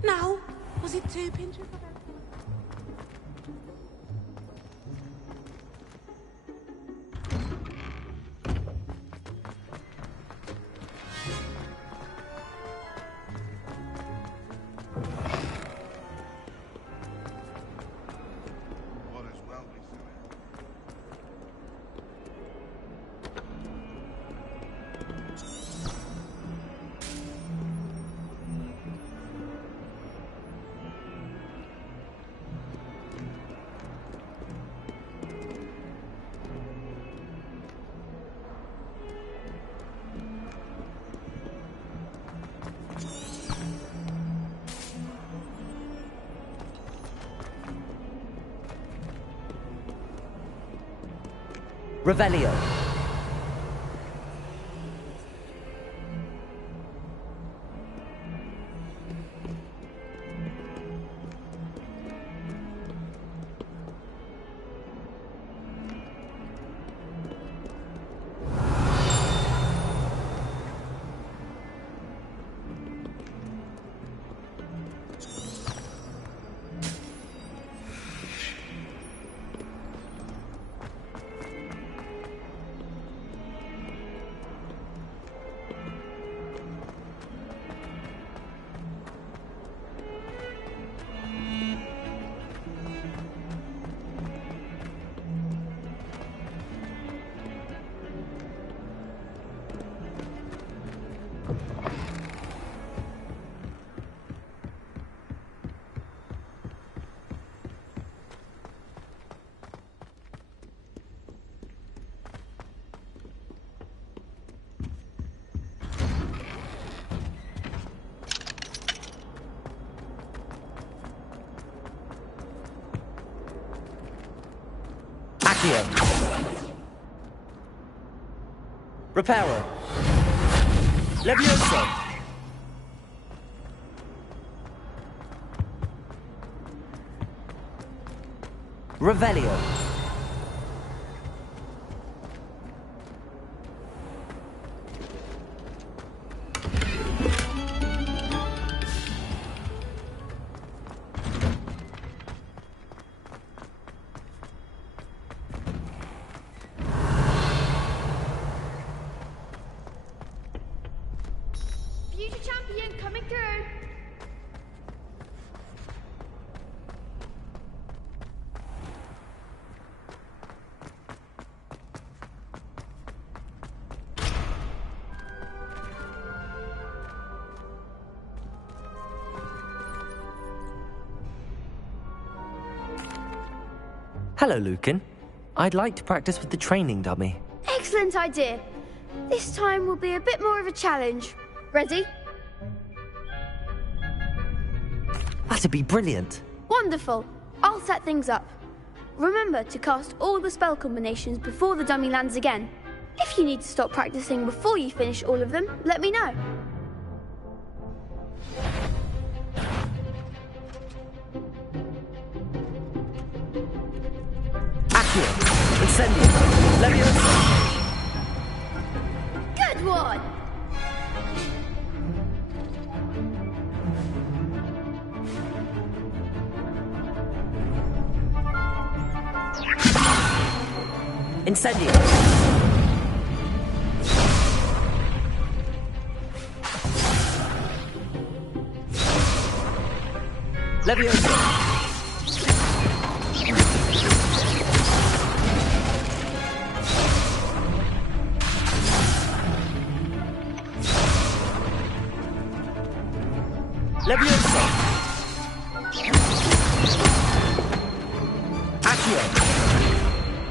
Now, was it too pinch? Revelio. Reparo. Levioso. Revelio. Hello, Lucan. I'd like to practice with the training dummy. Excellent idea. This time will be a bit more of a challenge. Ready? That'd be brilliant. Wonderful. I'll set things up. Remember to cast all the spell combinations before the dummy lands again. If you need to stop practicing before you finish all of them, let me know. Incendio. Levioso. Good one! Incendio. Levioso. Levioso. Accio.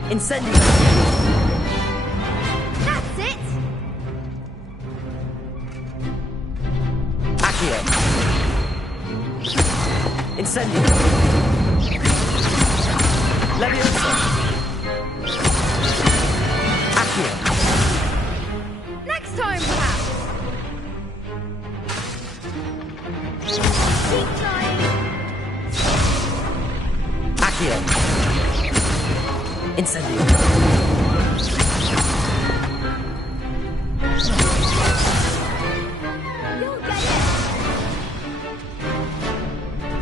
Incendio. That's it! Accio. Incendio. Levioso. Accio. Next time, perhaps! Accio. Incendio.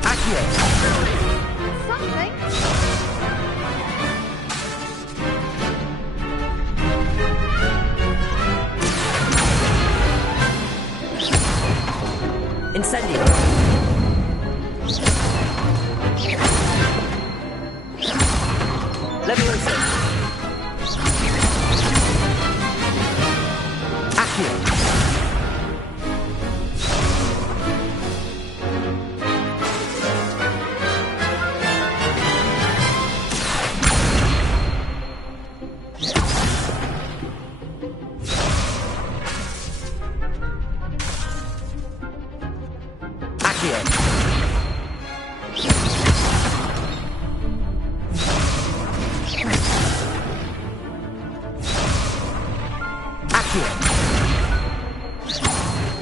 Accio. Something. Incendio. Leviosa. Accio. Accio. Accio.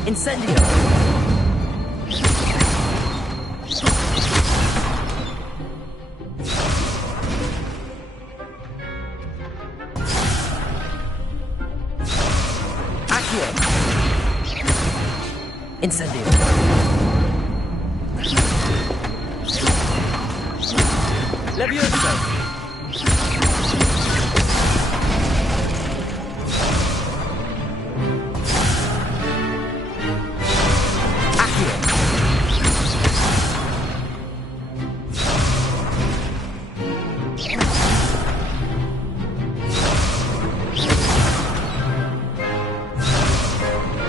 Incendio. Accio. Incendio. Leviosa. Accio.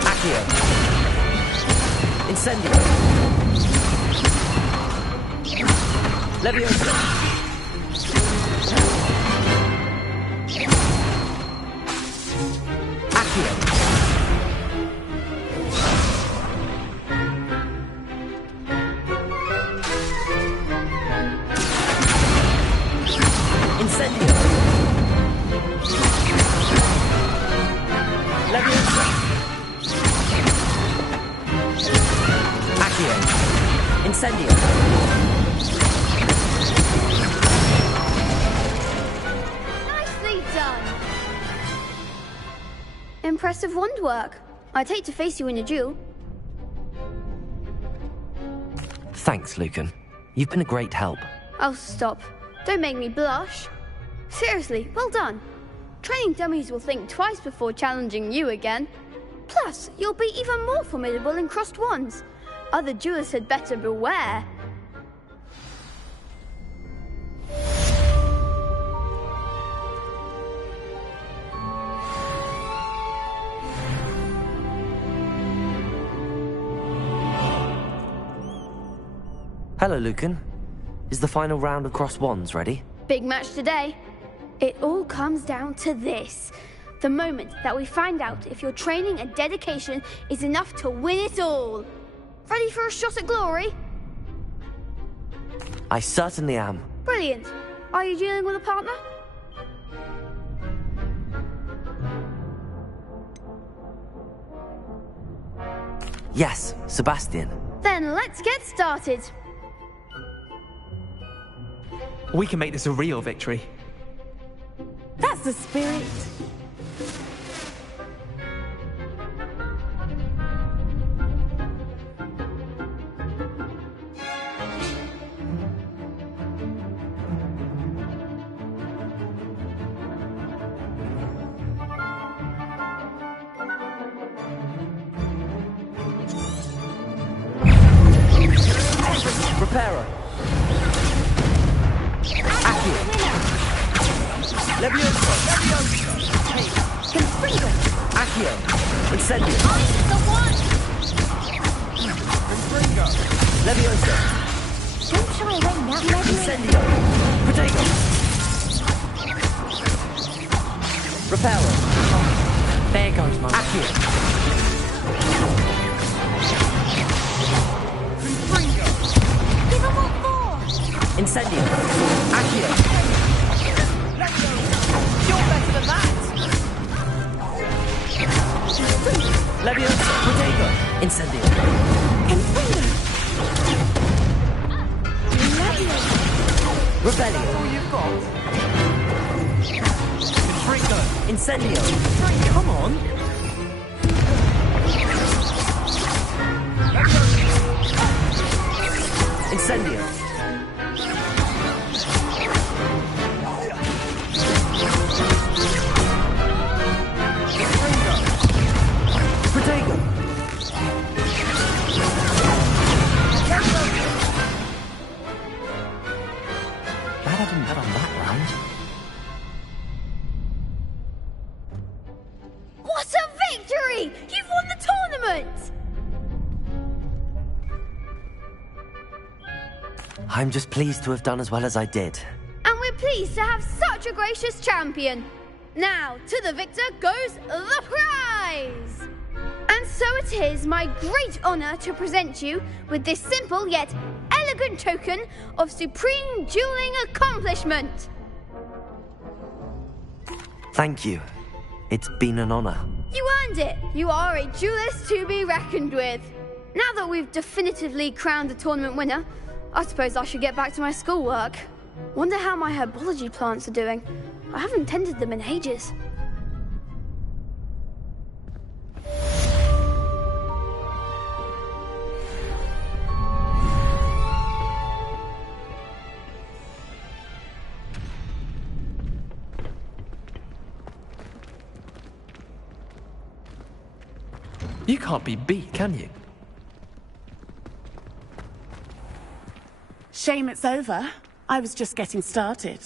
Accio. Incendio. Leviosa. Accio. Incendio. Leviosa. Accio. Incendio. Nicely done. Impressive wand work. I'd hate to face you in a duel. Thanks, Lucan. You've been a great help. Oh, stop. Don't make me blush. Seriously, well done. Training dummies will think twice before challenging you again. Plus, you'll be even more formidable in crossed wands. Other duelists had better beware. Hello, Lucan. Is the final round of crossed wands ready? Big match today. It all comes down to this. The moment that we find out if your training and dedication is enough to win it all. Ready for a shot at glory? I certainly am. Brilliant. Are you dealing with a partner? Yes, Sebastian. Then let's get started. We can make this a real victory. That's the spirit. Reparo. Accio. Leviosa. Confringo. Accio. Incendio. The one. Leviosa. Don't shy away now. Incendio. Protego. Reparo. There goes my Accio. Give him what for. Incendio. Accio. You're better than that. Leviosa. Protego. Incendio. Confringo. Incendio! Come on! Incendio! Protego! Glad I didn't bet on that round. What a victory! You've won the tournament! I'm just pleased to have done as well as I did. And we're pleased to have such a gracious champion. Now, to the victor goes the prize! And so it is my great honour to present you with this simple yet elegant token of supreme dueling accomplishment. Thank you. It's been an honour. You earned it. You are a duelist to be reckoned with. Now that we've definitively crowned the tournament winner, I suppose I should get back to my schoolwork. Wonder how my herbology plants are doing. I haven't tended them in ages. You can't be beat, can you? Shame it's over. I was just getting started.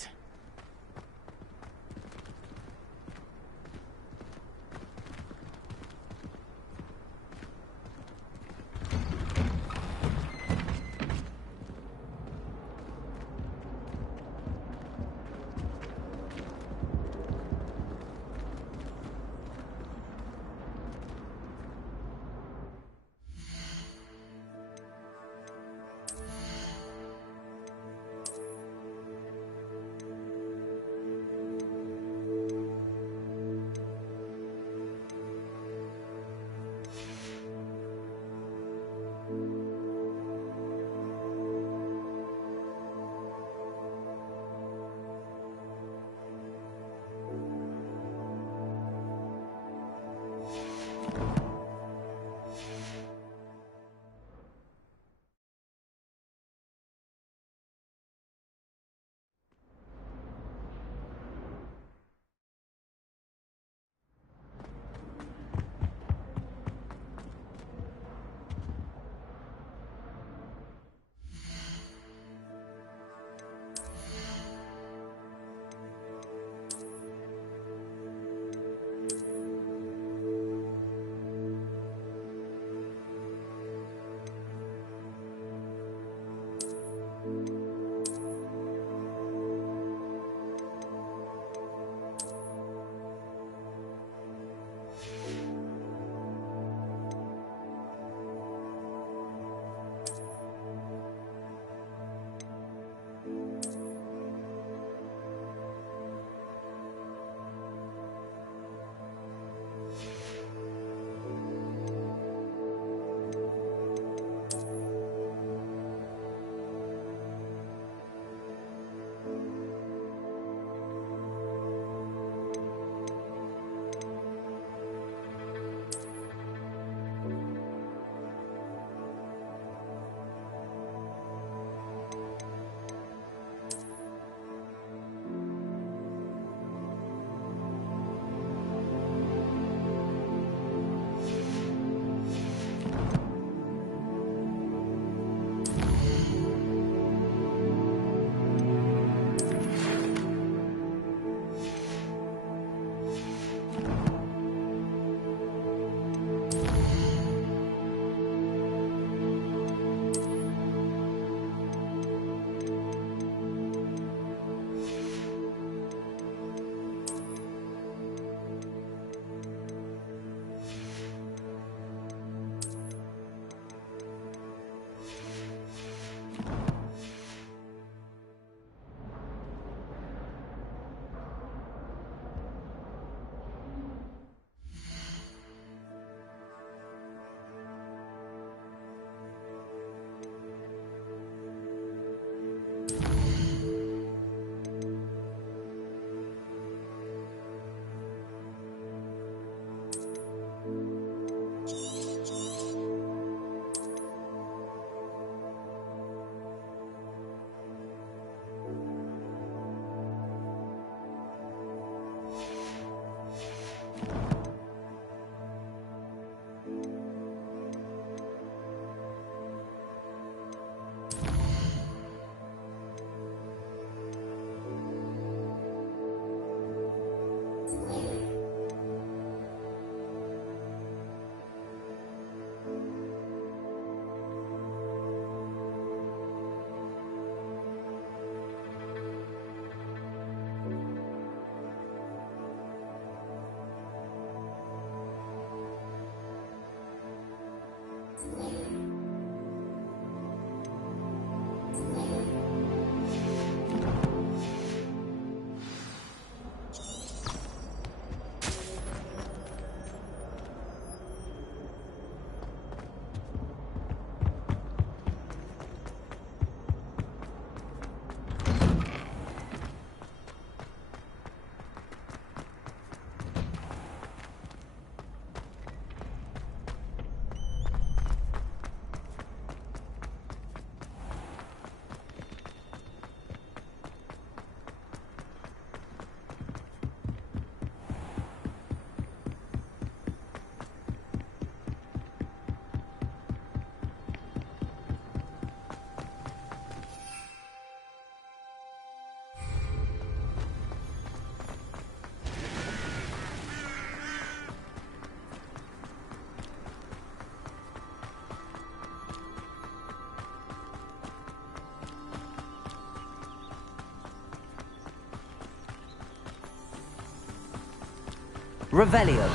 Revelio.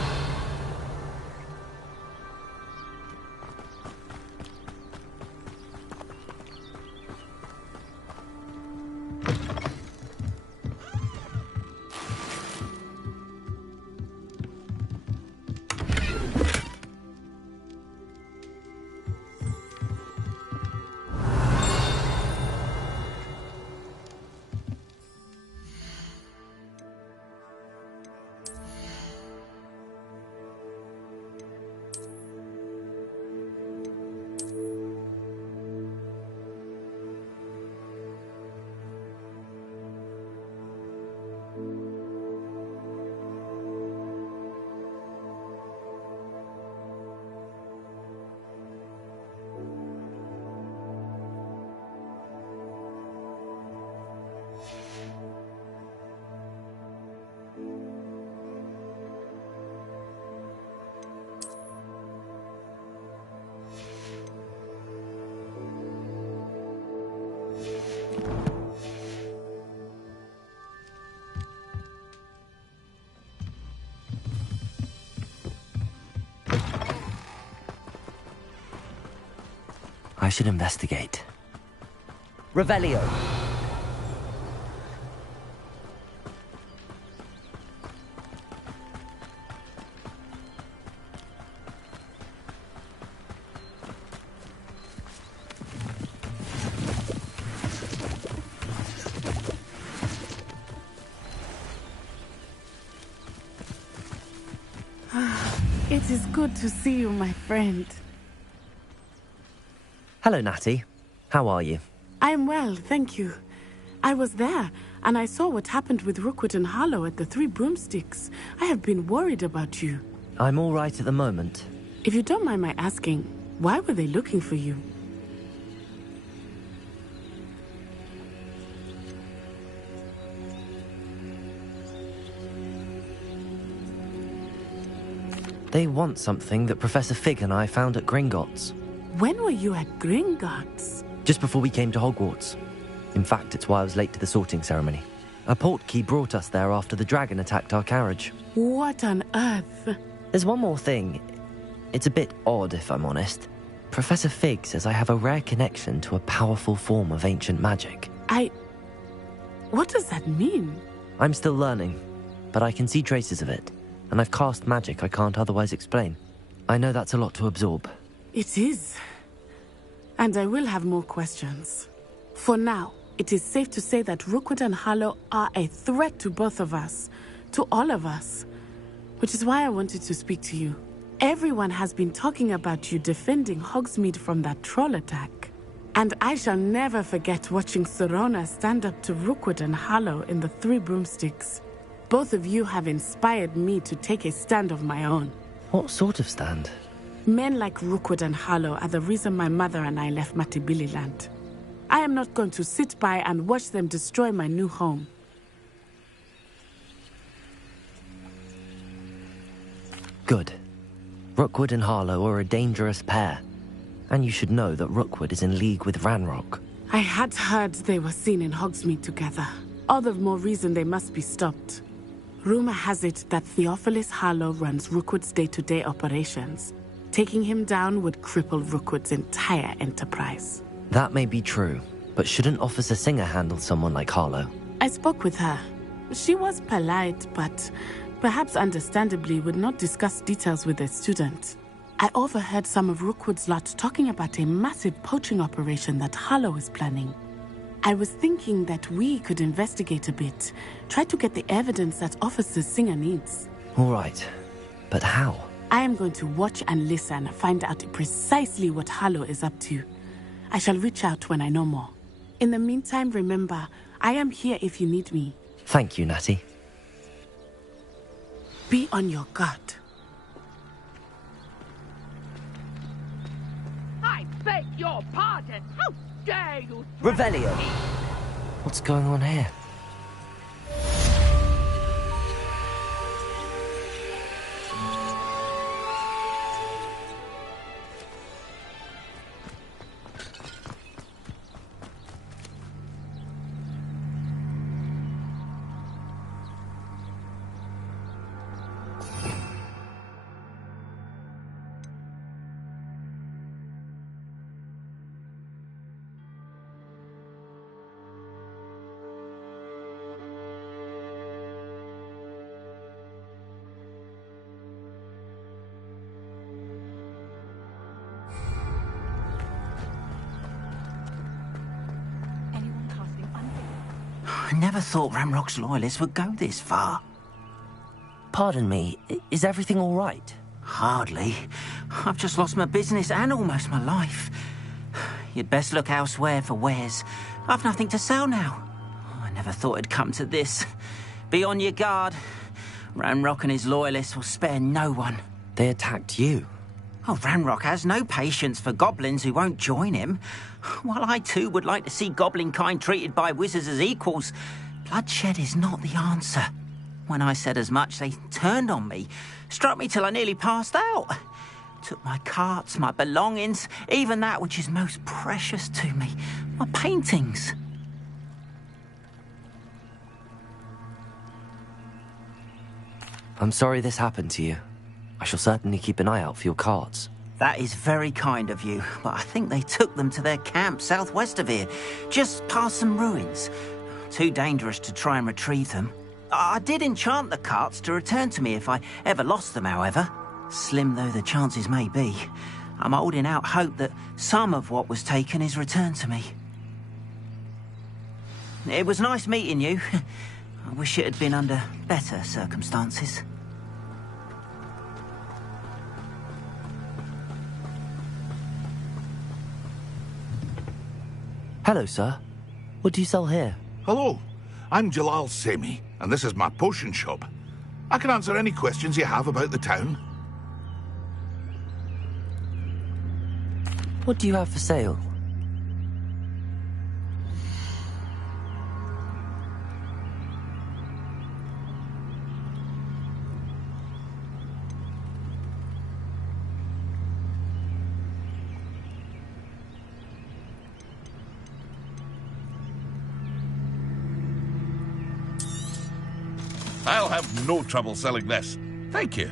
I should investigate. Revelio. It is good to see you, my friend. Hello, Natty. How are you? I'm well, thank you. I was there, and I saw what happened with Rookwood and Harlow at the Three Broomsticks. I have been worried about you. I'm all right at the moment. If you don't mind my asking, why were they looking for you? They want something that Professor Fig and I found at Gringotts. When were you at Gringotts? Just before we came to Hogwarts. In fact, it's why I was late to the sorting ceremony. A portkey brought us there after the dragon attacked our carriage. What on earth? There's one more thing. It's a bit odd, if I'm honest. Professor Fig says I have a rare connection to a powerful form of ancient magic. What does that mean? I'm still learning, but I can see traces of it, and I've cast magic I can't otherwise explain. I know that's a lot to absorb. It is. And I will have more questions. For now, it is safe to say that Rookwood and Harlow are a threat to both of us, to all of us. Which is why I wanted to speak to you. Everyone has been talking about you defending Hogsmeade from that troll attack. And I shall never forget watching Serona stand up to Rookwood and Harlow in the Three Broomsticks. Both of you have inspired me to take a stand of my own. What sort of stand? Men like Rookwood and Harlow are the reason my mother and I left Matibililand. I am not going to sit by and watch them destroy my new home. Good. Rookwood and Harlow are a dangerous pair. And you should know that Rookwood is in league with Ranrock. I had heard they were seen in Hogsmeade together. All the more reason they must be stopped. Rumor has it that Theophilus Harlow runs Rookwood's day-to-day operations. Taking him down would cripple Rookwood's entire enterprise. That may be true, but shouldn't Officer Singer handle someone like Harlow? I spoke with her. She was polite, but perhaps understandably would not discuss details with a student. I overheard some of Rookwood's lot talking about a massive poaching operation that Harlow is planning. I was thinking that we could investigate a bit, try to get the evidence that Officer Singer needs. All right, but how? I am going to watch and listen, find out precisely what Harlow is up to. I shall reach out when I know more. In the meantime, remember, I am here if you need me. Thank you, Natty. Be on your guard. I beg your pardon. How dare you? Revelio! What's going on here? I never thought Ranrock's loyalists would go this far. Pardon me, is everything all right? Hardly. I've just lost my business and almost my life. You'd best look elsewhere for wares. I've nothing to sell now. I never thought it'd come to this. Be on your guard. Ranrock and his loyalists will spare no one. They attacked you? Oh, Ranrock has no patience for goblins who won't join him. While I too would like to see goblin kind treated by wizards as equals, bloodshed is not the answer. When I said as much, they turned on me, struck me till I nearly passed out. Took my carts, my belongings, even that which is most precious to me, my paintings. I'm sorry this happened to you. I shall certainly keep an eye out for your carts. That is very kind of you, but I think they took them to their camp southwest of here, just past some ruins. Too dangerous to try and retrieve them. I did enchant the carts to return to me if I ever lost them, however. Slim though the chances may be, I'm holding out hope that some of what was taken is returned to me. It was nice meeting you. I wish it had been under better circumstances. Hello, sir. What do you sell here? Hello, I'm Jalal Semi, and this is my potion shop. I can answer any questions you have about the town. What do you have for sale? I'll have no trouble selling this. Thank you.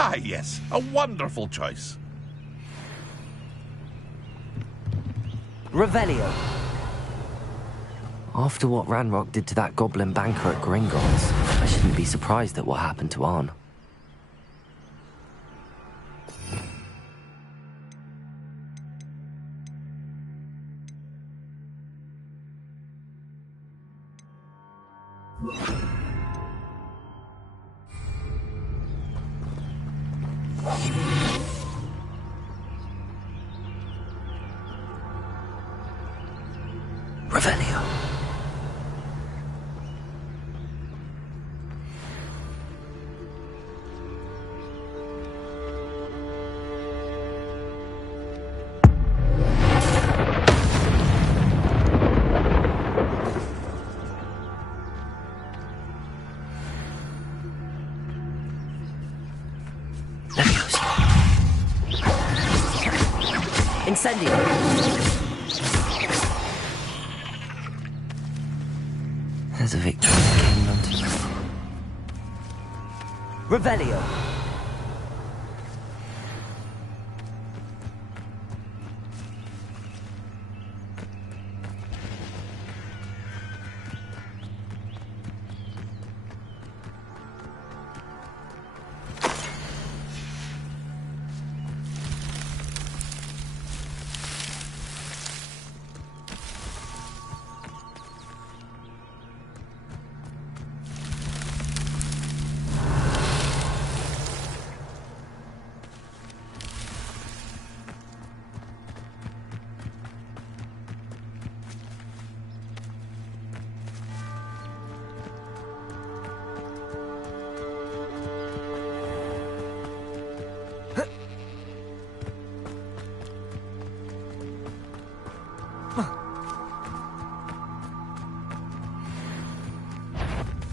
Ah, yes, a wonderful choice. Revelio. After what Ranrock did to that goblin banker at Gringotts, I shouldn't be surprised at what happened to Arn. Revelio. Incendio. There's a victory that came on to Revelio.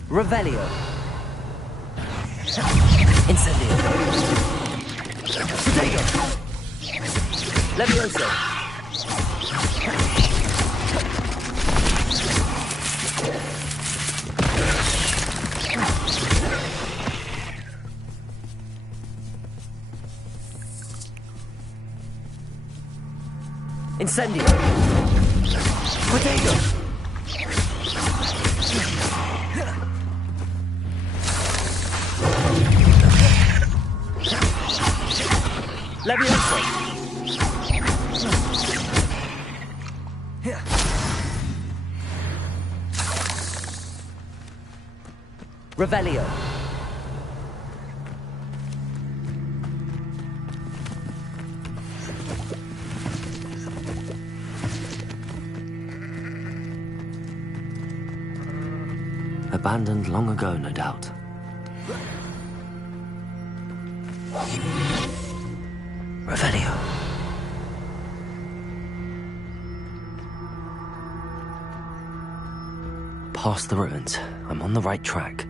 Revelio. Incendio. Protego. Levioso. Incendio. Protego. Levioso. Revelio. Abandoned long ago, no doubt. Revelio. Past the ruins. I'm on the right track.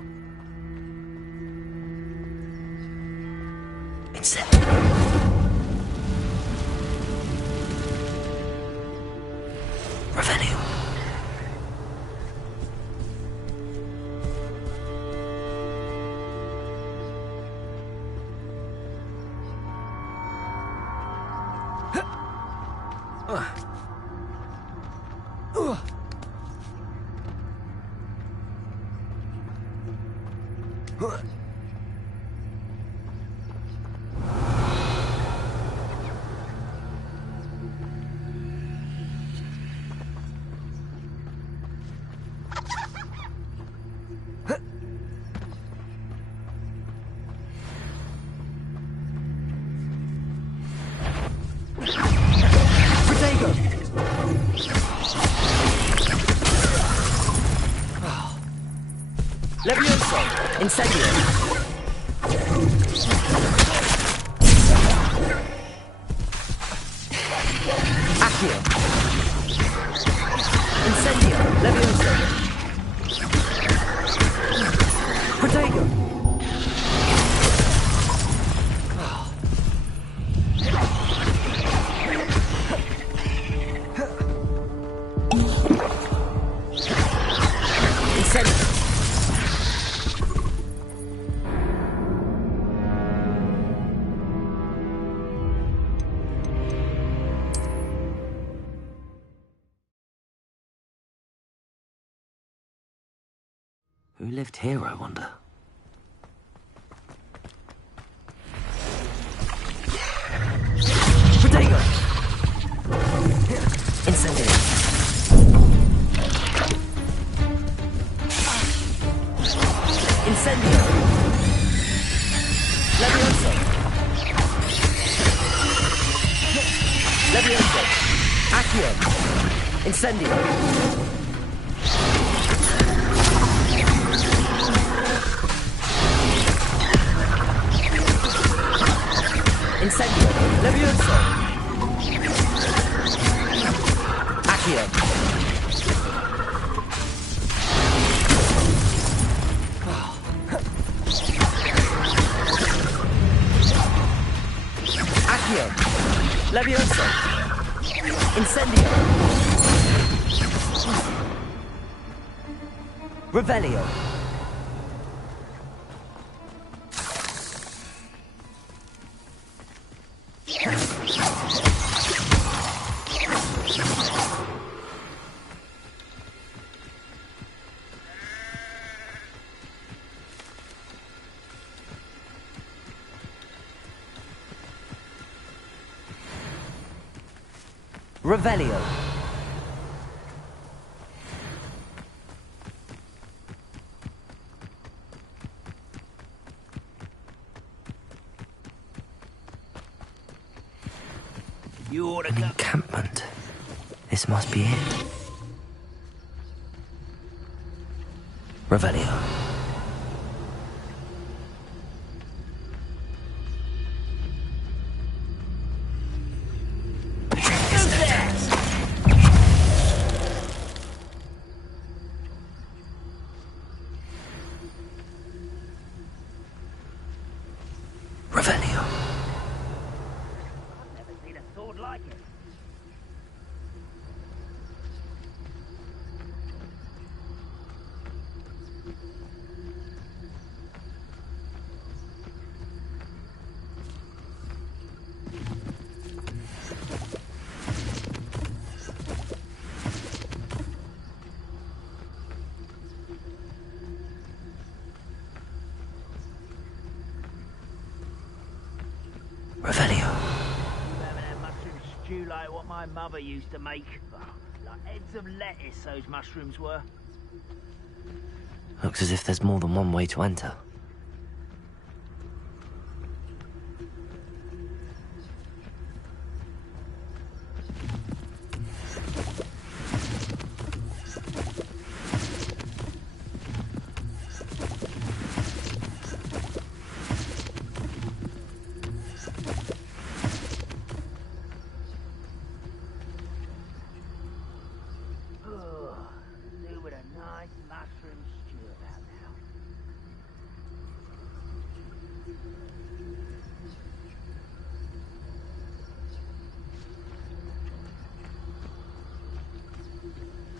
Revelio. Levioso. Incendio. Accio. Incendio. Levioso. Protego. Incendio. Who lived here, I wonder? Protego. Incendio. Incendio. Levioso. Levioso. Accio. Incendio. Incendio. Levioso. Accio. Accio. Levioso. Incendio. Revelio. Revelio. An encampment. This must be it. Revelio. Revelio. You haven't had mushroom stew like what my mother used to make. Like heads of lettuce, those mushrooms were. Looks as if there's more than one way to enter. Do with a nice mushroom stew about now.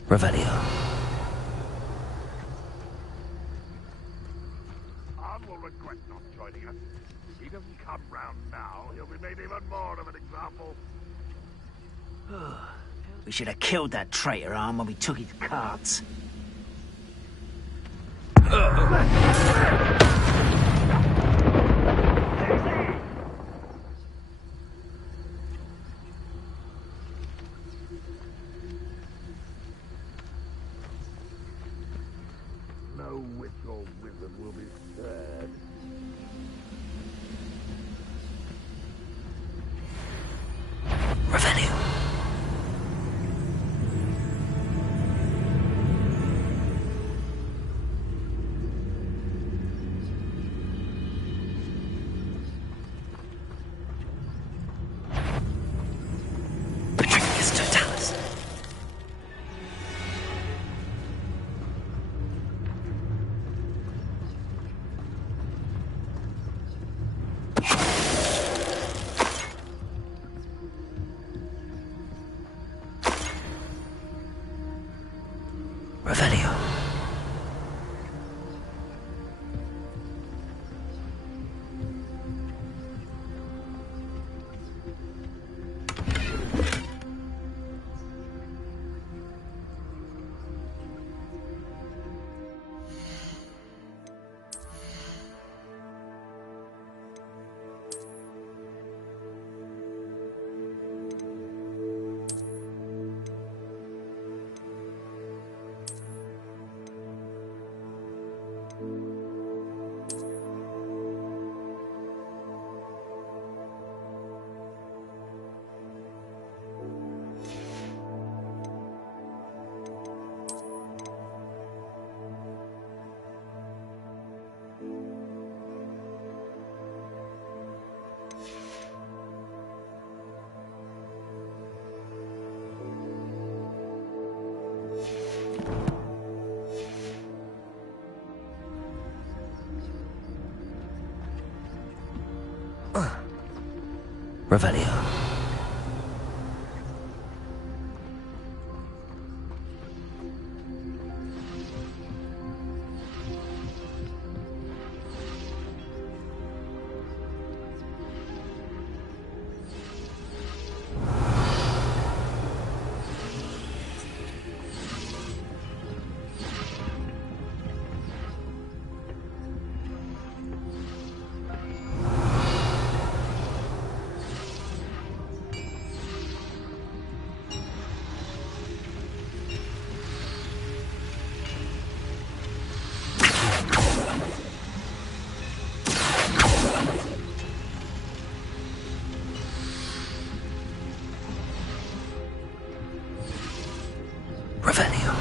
Revelio. Arn will regret not joining us. If he doesn't come round now, he'll be made even more of an example. We should have killed that traitor, Arm, when we took his carts. No witch or wizard will be spared. Revelio. Patricius Totalis. Revelio. Revelio. Revelio.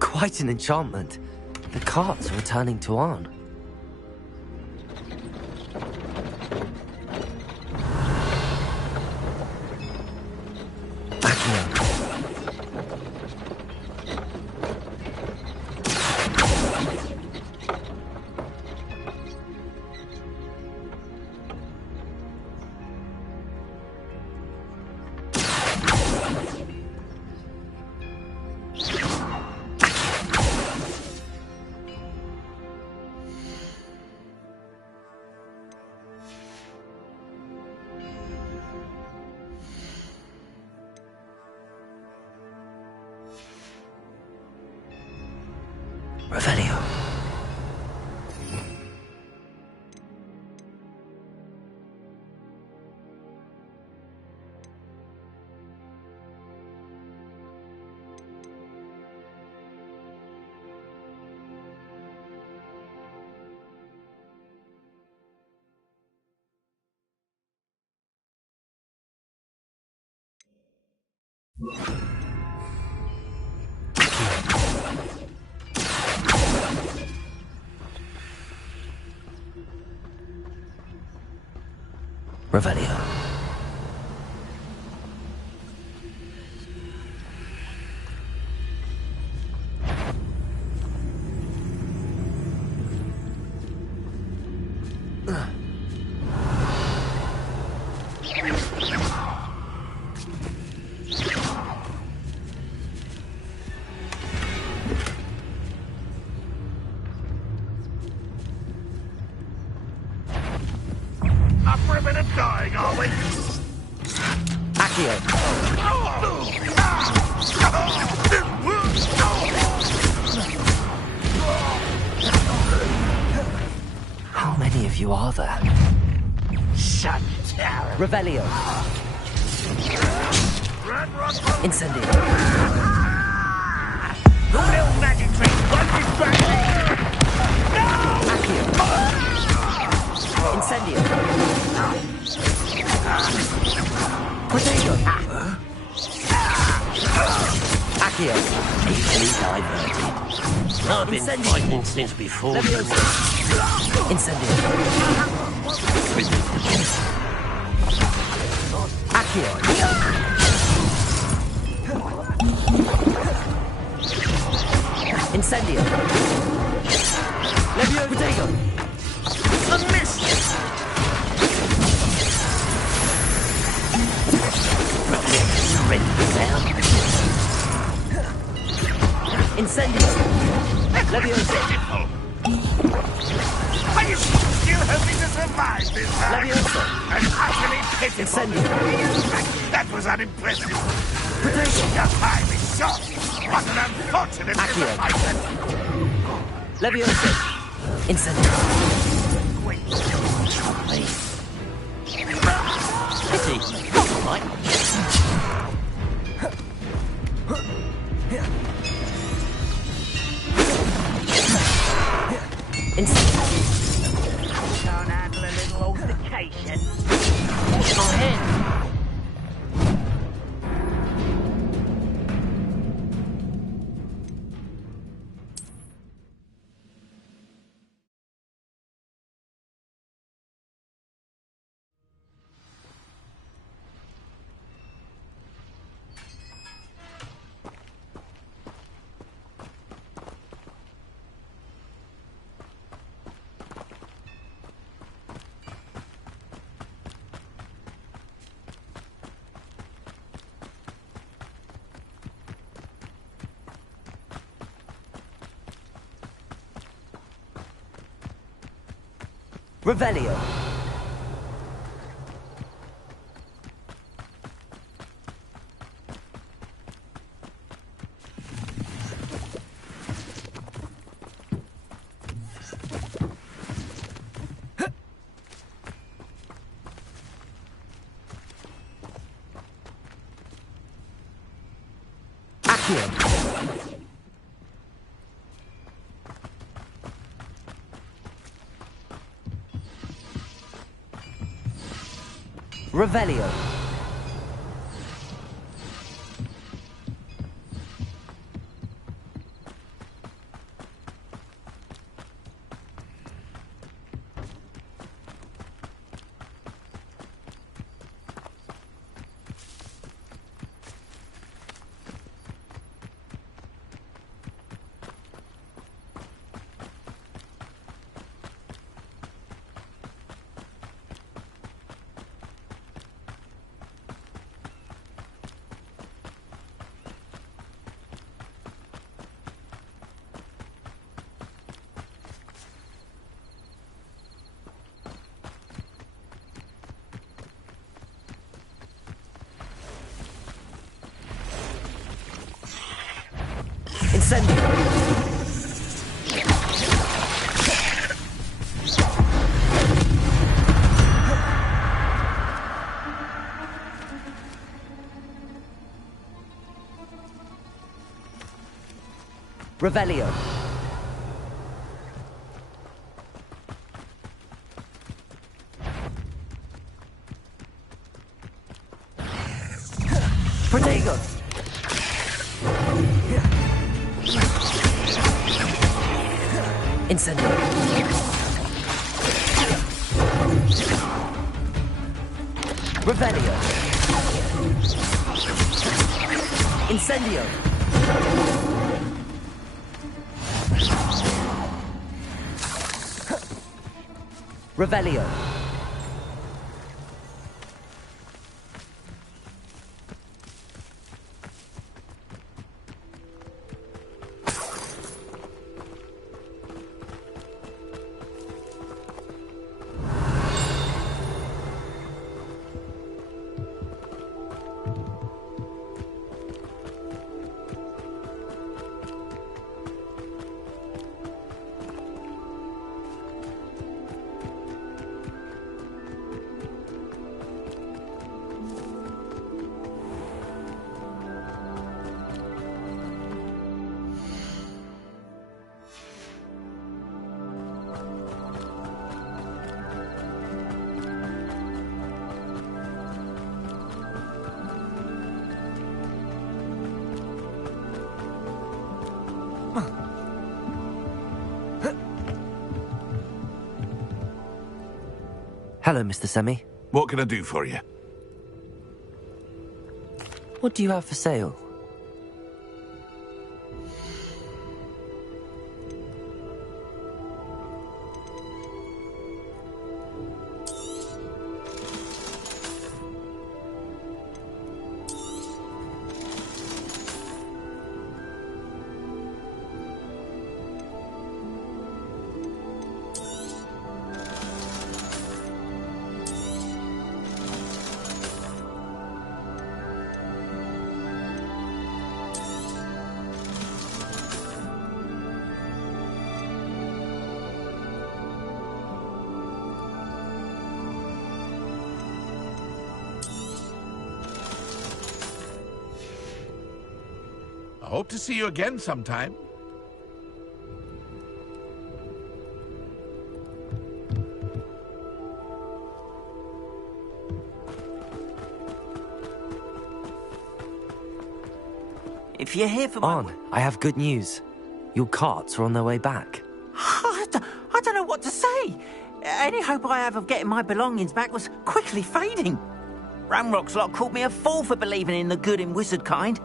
Quite an enchantment. The carts are returning to Arn. Revelio. Revelio. Up for a bit of dying, are we? Accio. How many of you are there? Such terror. Revelio. Incendio. The little magic trick won't distract me. Accio. Incendio. Protego. Accio. Easily diverted. I've been fighting since before. Incendio. Accio. Incendio. Levio. Protego. A miss. Incendio. Leviosa. Are you still hoping to survive this time? Leviosa. And utterly pitiful. Incendio. That was unimpressive. Protego. You're highly shot. What an unfortunate Accio. disappointment. Leviosa. Incendio. Pity. Right. Can't handle a little altercation. Go ahead. Revelio. Accio. Revelio. Incendio. Revelio. Protego. Incendio. Revelio. Incendio. Revelio. Hello, Mr. Semi. What can I do for you? What do you have for sale? I hope to see you again sometime. If you're here for my... I have good news. Your carts are on their way back. I don't know what to say. Any hope I have of getting my belongings back was quickly fading. Ranrock's lot called me a fool for believing in the good in wizard kind.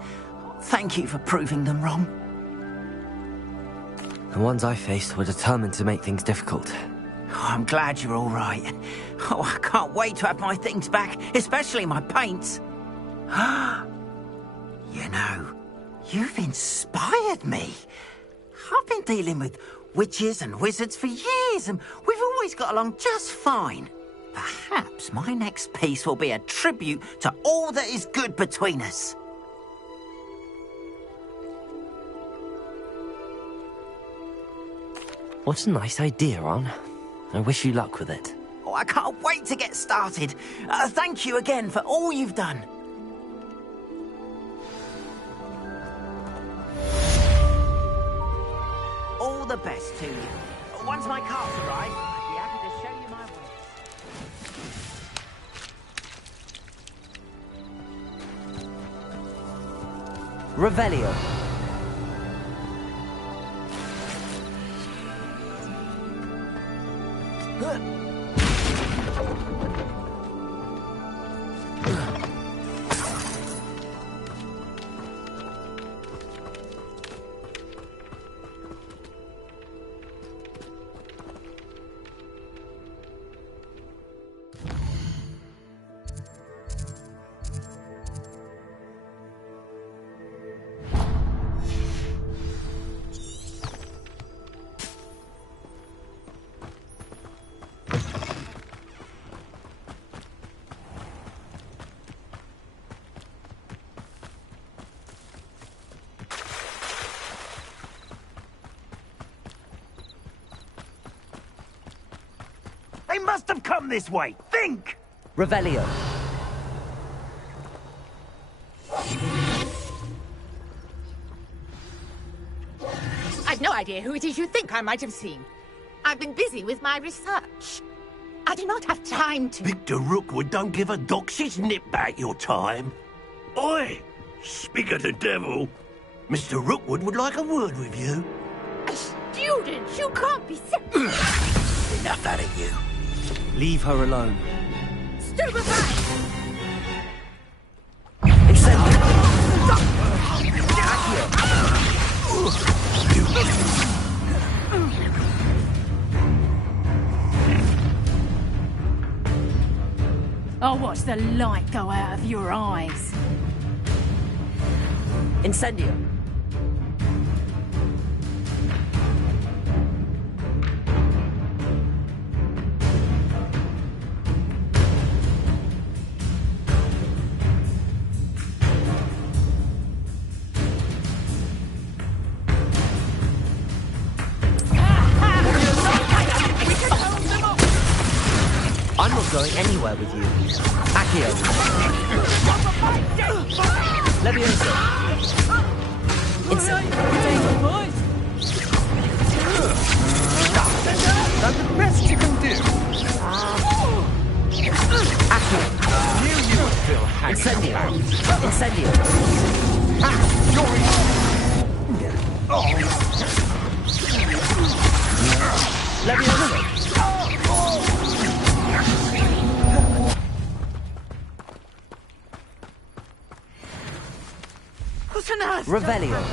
Thank you for proving them wrong. The ones I faced were determined to make things difficult. Oh, I'm glad you're all right. Oh, I can't wait to have my things back, especially my paints. You know, you've inspired me. I've been dealing with witches and wizards for years, and we've always got along just fine. Perhaps my next piece will be a tribute to all that is good between us. What a nice idea, Ron. I wish you luck with it. Oh, I can't wait to get started. Thank you again for all you've done. All the best to you. Once my carts arrive, I'd be happy to show you my way. Revelio. They must have come this way. Think! Revelio. idea who it is you think I might have seen. I've been busy with my research. I do not have time to... Victor Rookwood don't give a doxy's nip back your time. Oi! Speak of the devil. Mr. Rookwood would like a word with you. A student? You can't be so... Enough out of you. Leave her alone. Stupefy! I'll watch the light go out of your eyes. Incendio. I'm not going anywhere with you. Accio. Leviosa. Instant. That's the best you can do. Accio. Knew you would feel hanging Incendio. about. Incendio. Leviosa. What on earth? Revelio.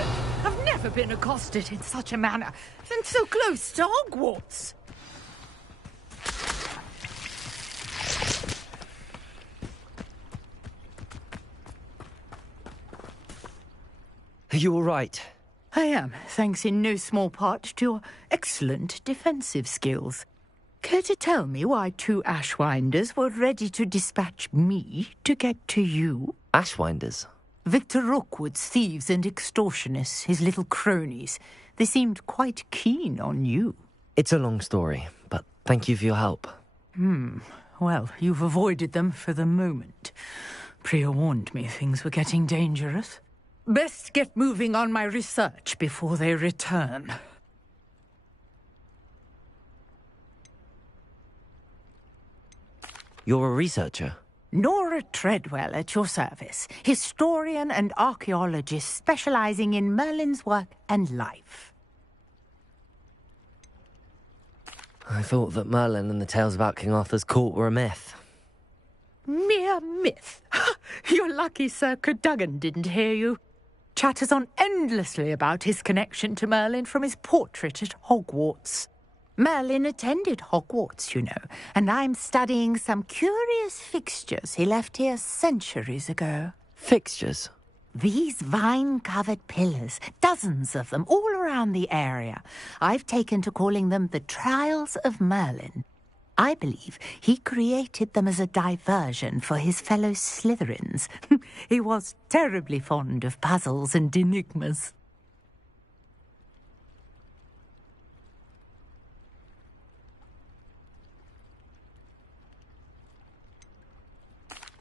I've never been accosted in such a manner, and so close to Hogwarts. Are you all right? I am, thanks in no small part to your excellent defensive skills. Care to tell me why 2 Ashwinders were ready to dispatch me to get to you? Ashwinders? Victor Rookwood's thieves and extortionists, his little cronies. They seemed quite keen on you. It's a long story, but thank you for your help. Well, you've avoided them for the moment. Priya warned me things were getting dangerous. Best get moving on my research before they return. You're a researcher? Nora Treadwell at your service, historian and archaeologist specializing in Merlin's work and life. I thought that Merlin and the tales about King Arthur's court were a myth. Mere myth. You're lucky Sir Cadogan didn't hear you. Chatters on endlessly about his connection to Merlin from his portrait at Hogwarts. Merlin attended Hogwarts, you know, and I'm studying some curious fixtures he left here centuries ago. Fixtures? These vine-covered pillars, dozens of them, all around the area. I've taken to calling them the Trials of Merlin. I believe he created them as a diversion for his fellow Slytherins. He was terribly fond of puzzles and enigmas.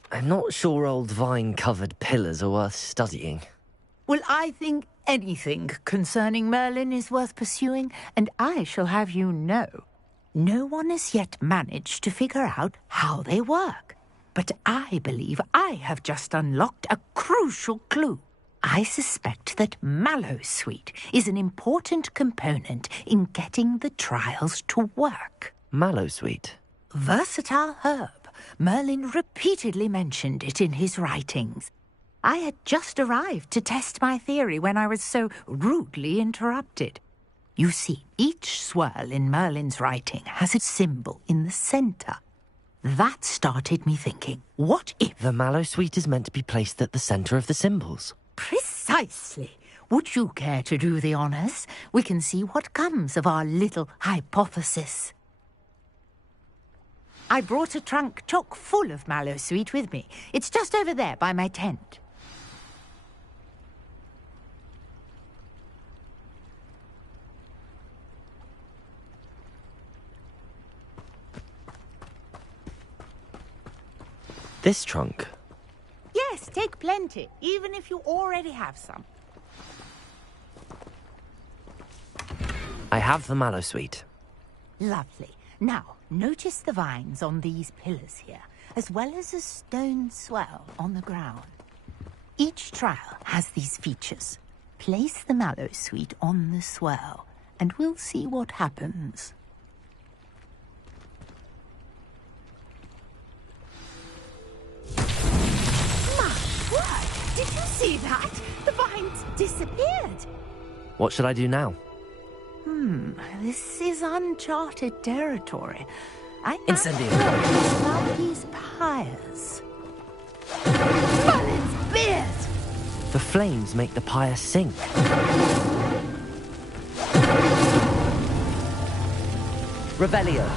I'm not sure old vine-covered pillars are worth studying. Well, I think anything concerning Merlin is worth pursuing, and I shall have you know, no one has yet managed to figure out how they work. But I believe I have just unlocked a crucial clue. I suspect that Mallowsweet is an important component in getting the trials to work. Mallowsweet? Versatile herb. Merlin repeatedly mentioned it in his writings. I had just arrived to test my theory when I was so rudely interrupted. You see, each swirl in Merlin's writing has a symbol in the centre. That started me thinking, what if... The Mallowsweet is meant to be placed at the centre of the symbols. Precisely. Would you care to do the honours? We can see what comes of our little hypothesis. I brought a trunk chock full of Mallowsweet with me. It's just over there by my tent. This trunk? Yes, take plenty, even if you already have some. I have the mallow sweet. Lovely. Now, notice the vines on these pillars here, as well as a stone swell on the ground. Each trial has these features. Place the mallow sweet on the swell, and we'll see what happens. My word! Did you see that? The vines disappeared. What should I do now? This is uncharted territory. I Incendio. about these pyres. Merlin's beard! The flames make the pyre sink. Revelio.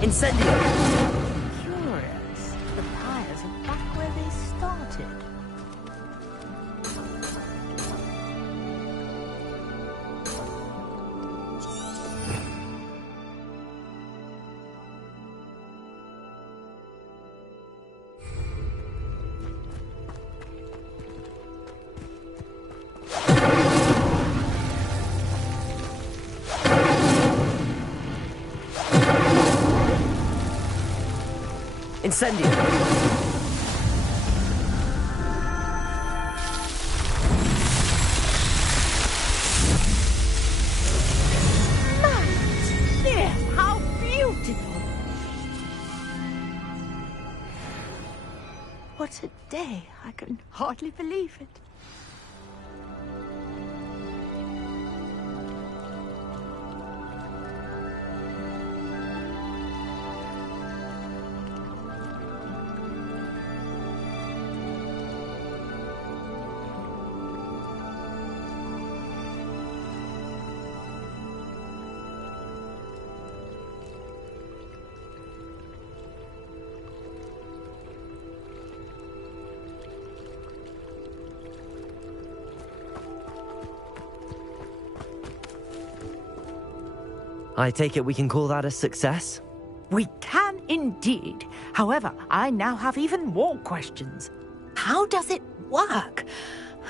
Incendio. Curious. The pyres are back where they started. Incendio. There, how beautiful! What a day! I can hardly believe it. I take it we can call that a success? We can indeed. However, I now have even more questions. How does it work?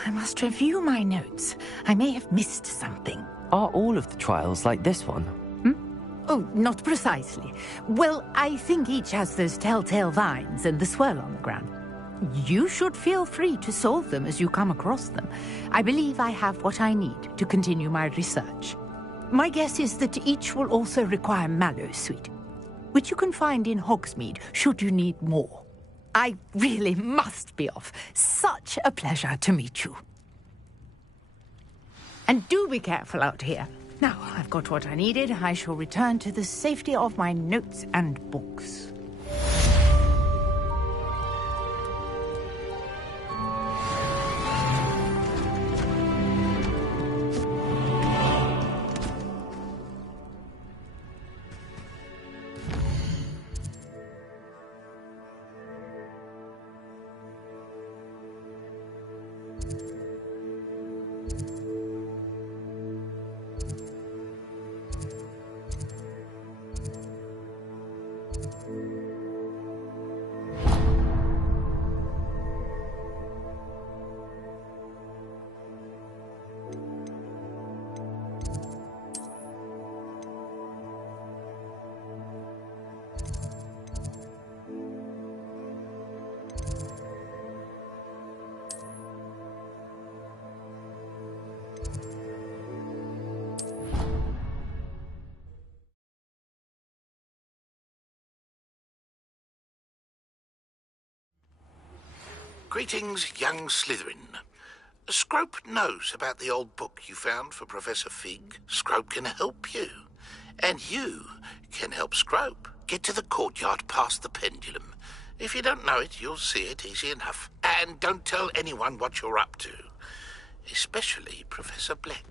I must review my notes. I may have missed something. Are all of the trials like this one? Oh, not precisely. Well, I think each has those telltale vines and the swirl on the ground. You should feel free to solve them as you come across them. I believe I have what I need to continue my research. My guess is that each will also require mallow sweet, which you can find in Hogsmeade should you need more. I really must be off. Such a pleasure to meet you. And do be careful out here. Now, I've got what I needed. I shall return to the safety of my notes and books. Greetings, young Slytherin. Scrope knows about the old book you found for Professor Fig. Scrope can help you. And you can help Scrope. Get to the courtyard past the pendulum. If you don't know it, you'll see it easy enough. And don't tell anyone what you're up to. Especially Professor Black.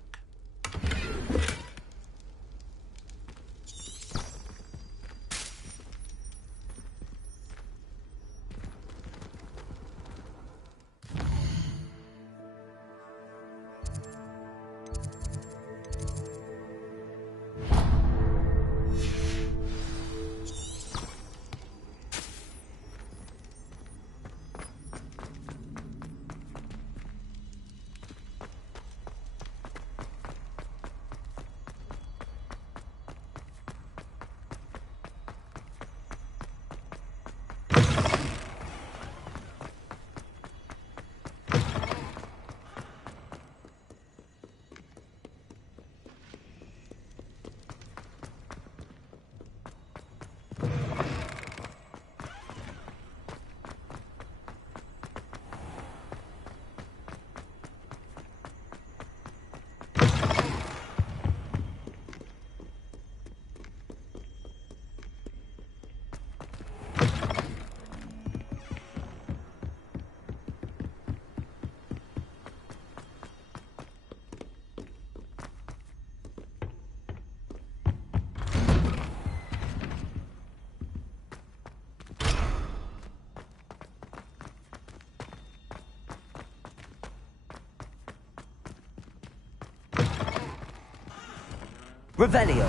Revelio.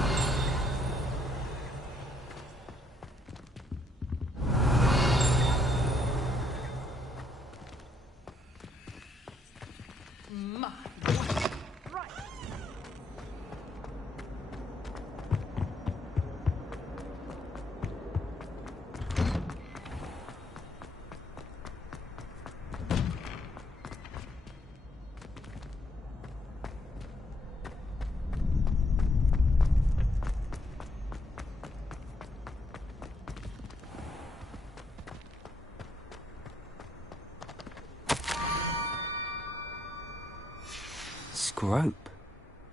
Scrope?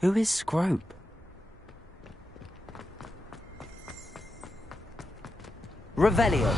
Who is Scrope? Revelio.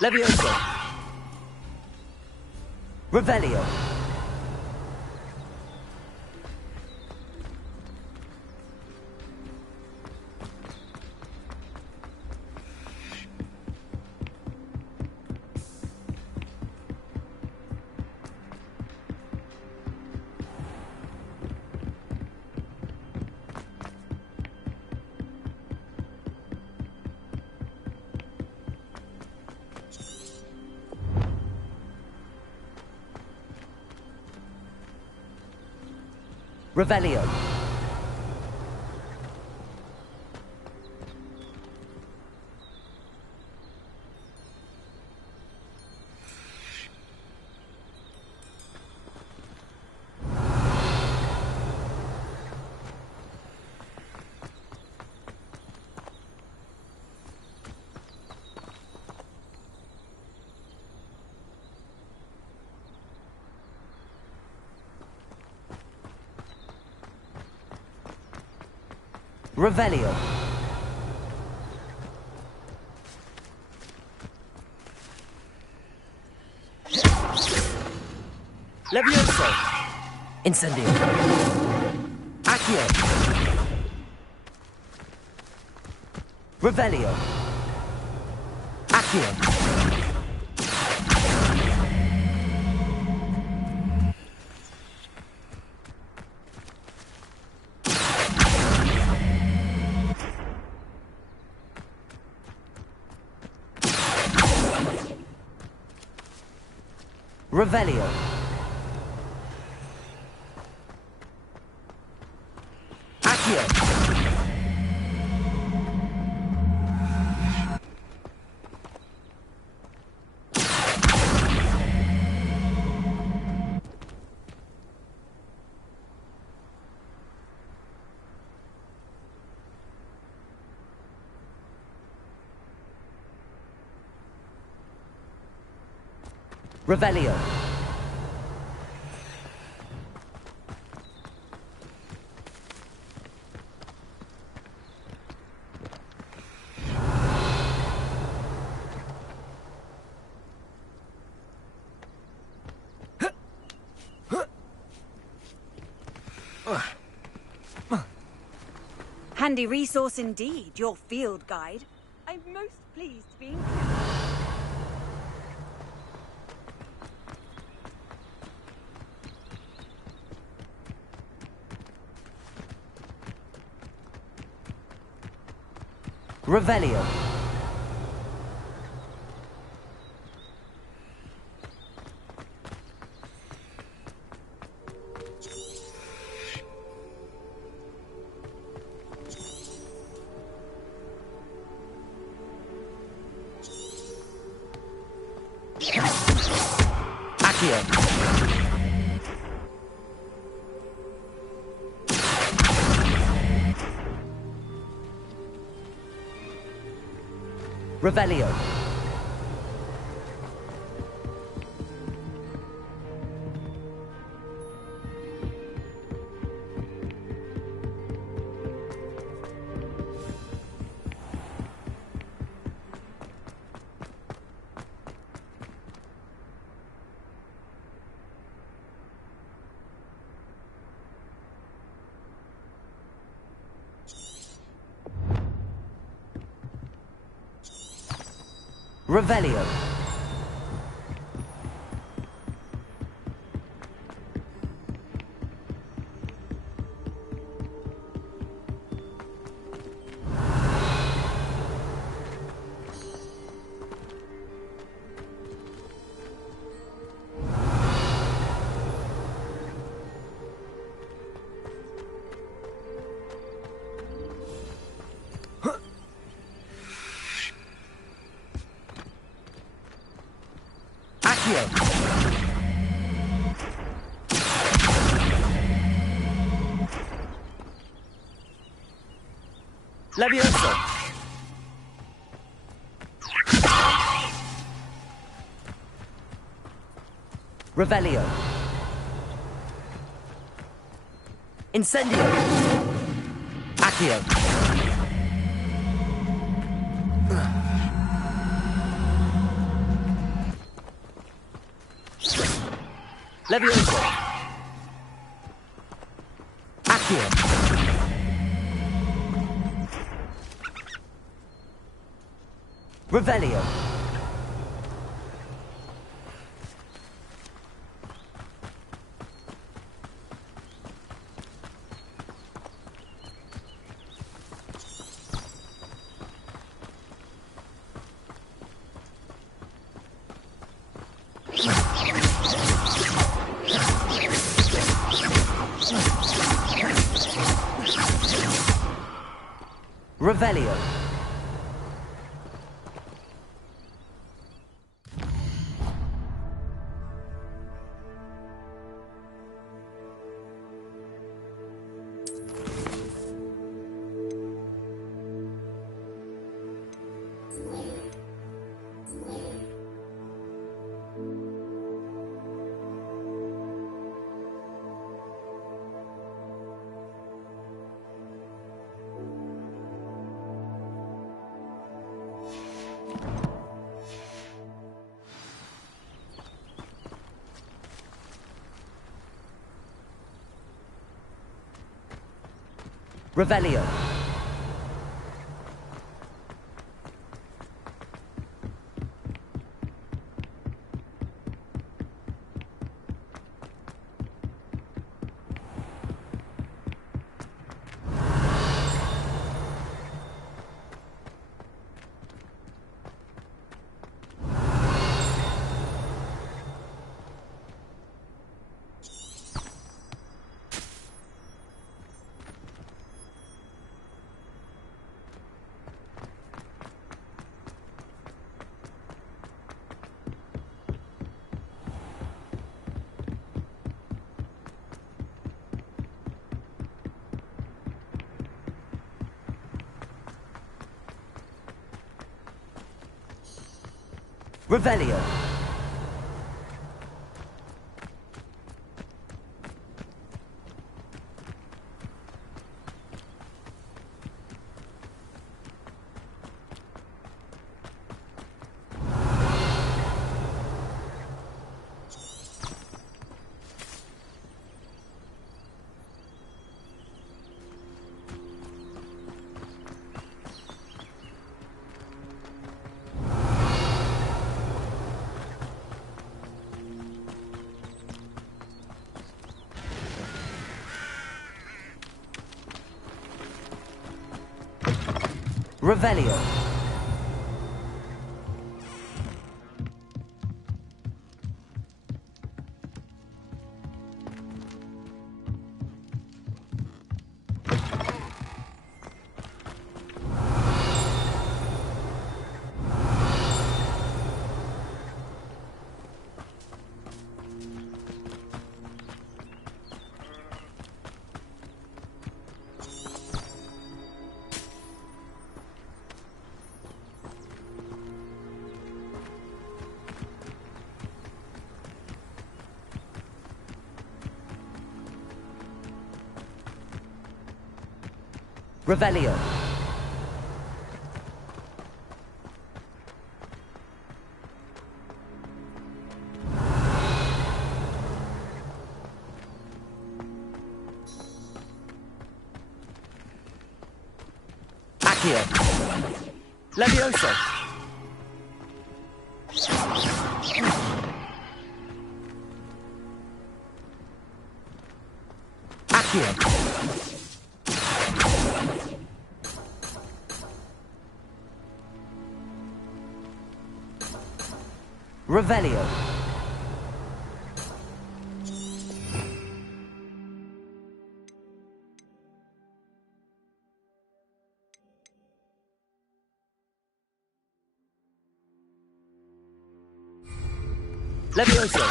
Levioso. Revelio. Revelio. Revelio. Levioso. Incendio. Accio. Revelio. Accio. Revelio. Accio. Revelio. Handy resource indeed, your field guide. I'm most pleased to be included. Revelio. Accio. Revelio. Revelio. Levioso. Revelio. Incendio. Accio. Levioso. Accio. Revelio. Revelio. Revelio. Revelio. Revelio. Revelio. Accio. Levioso. Accio. Revelio. Levioso.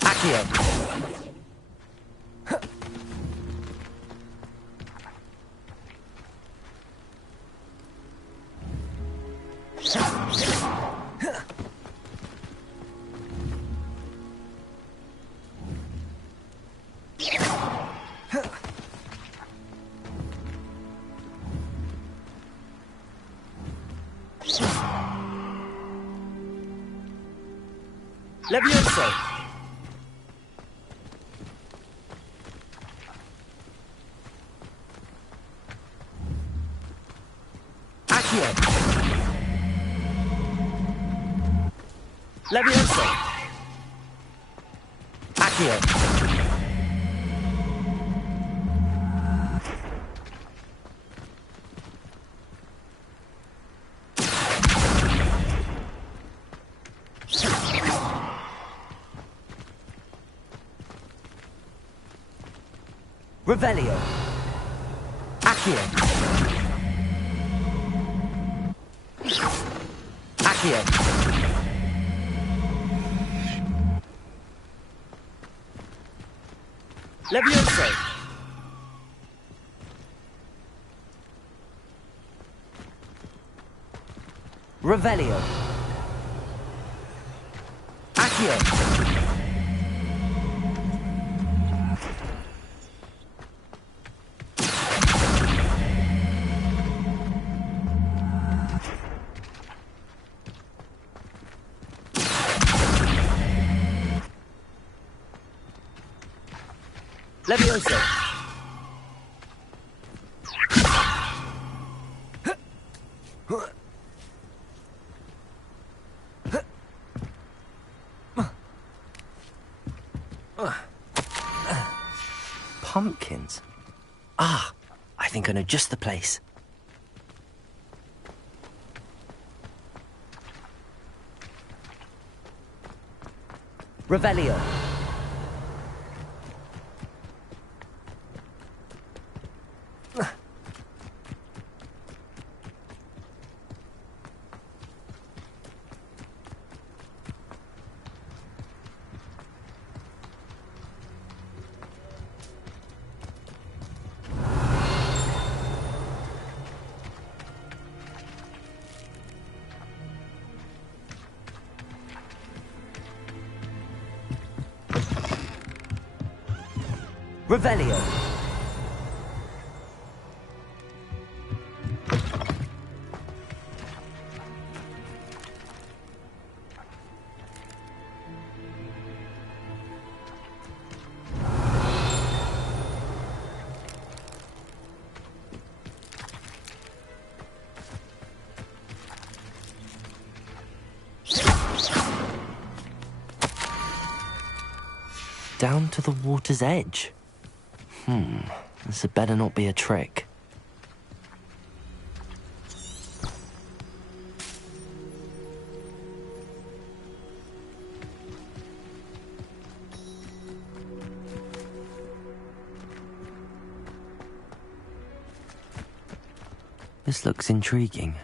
Accio. Levioso. Accio. Levioso. Accio. Revelio. Accio. Accio. Levioso. Revelio. Accio. Levioso. Pumpkins. Ah, I think I know just the place. Revelio. Revelio. Down to the water's edge. This had better not be a trick. This looks intriguing.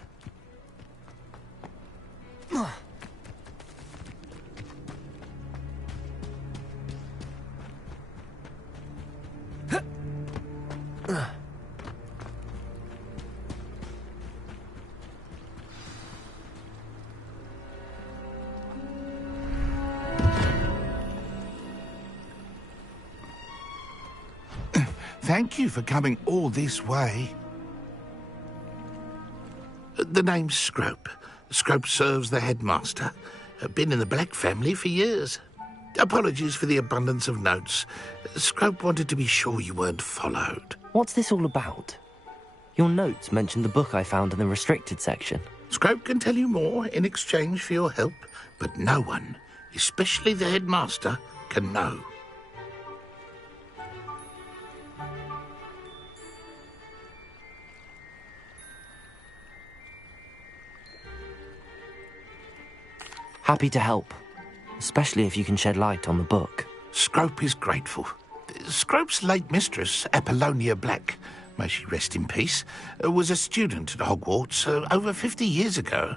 Thank you for coming all this way. The name's Scrope. Scrope serves the headmaster. Been in the Black family for years. Apologies for the abundance of notes. Scrope wanted to be sure you weren't followed. What's this all about? Your notes mentioned the book I found in the restricted section. Scrope can tell you more in exchange for your help, but no one, especially the headmaster, can know. Happy to help, especially if you can shed light on the book. Scrope is grateful. Scrope's late mistress, Apollonia Black, may she rest in peace, was a student at Hogwarts over 50 years ago.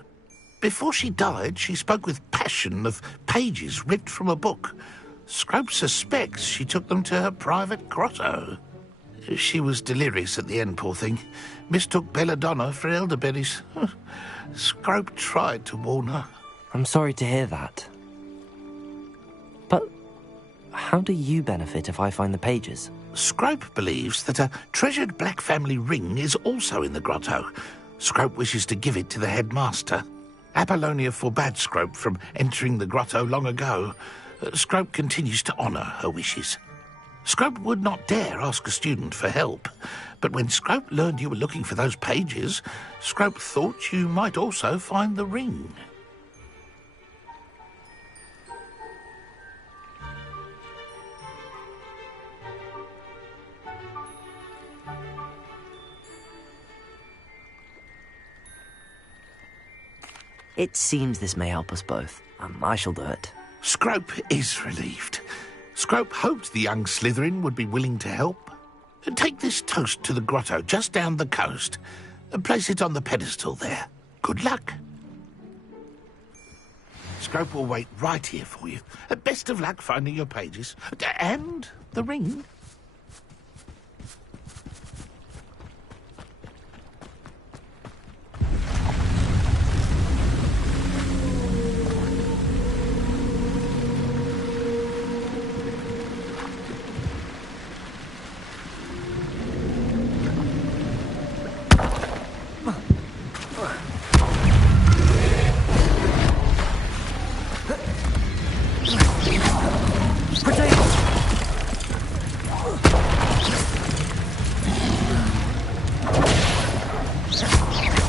Before she died, she spoke with passion of pages ripped from a book. Scrope suspects she took them to her private grotto. She was delirious at the end, poor thing. Mistook belladonna for elderberries. Scrope tried to warn her. I'm sorry to hear that. But how do you benefit if I find the pages? Scrope believes that a treasured Black family ring is also in the grotto. Scrope wishes to give it to the headmaster. Apollonia forbade Scrope from entering the grotto long ago. Scrope continues to honour her wishes. Scrope would not dare ask a student for help, but when Scrope learned you were looking for those pages, Scrope thought you might also find the ring. It seems this may help us both. I shall do it. Scrope is relieved. Scrope hoped the young Slytherin would be willing to help. Take this toast to the grotto just down the coast and place it on the pedestal there. Good luck. Scrope will wait right here for you. Best of luck finding your pages. And the ring.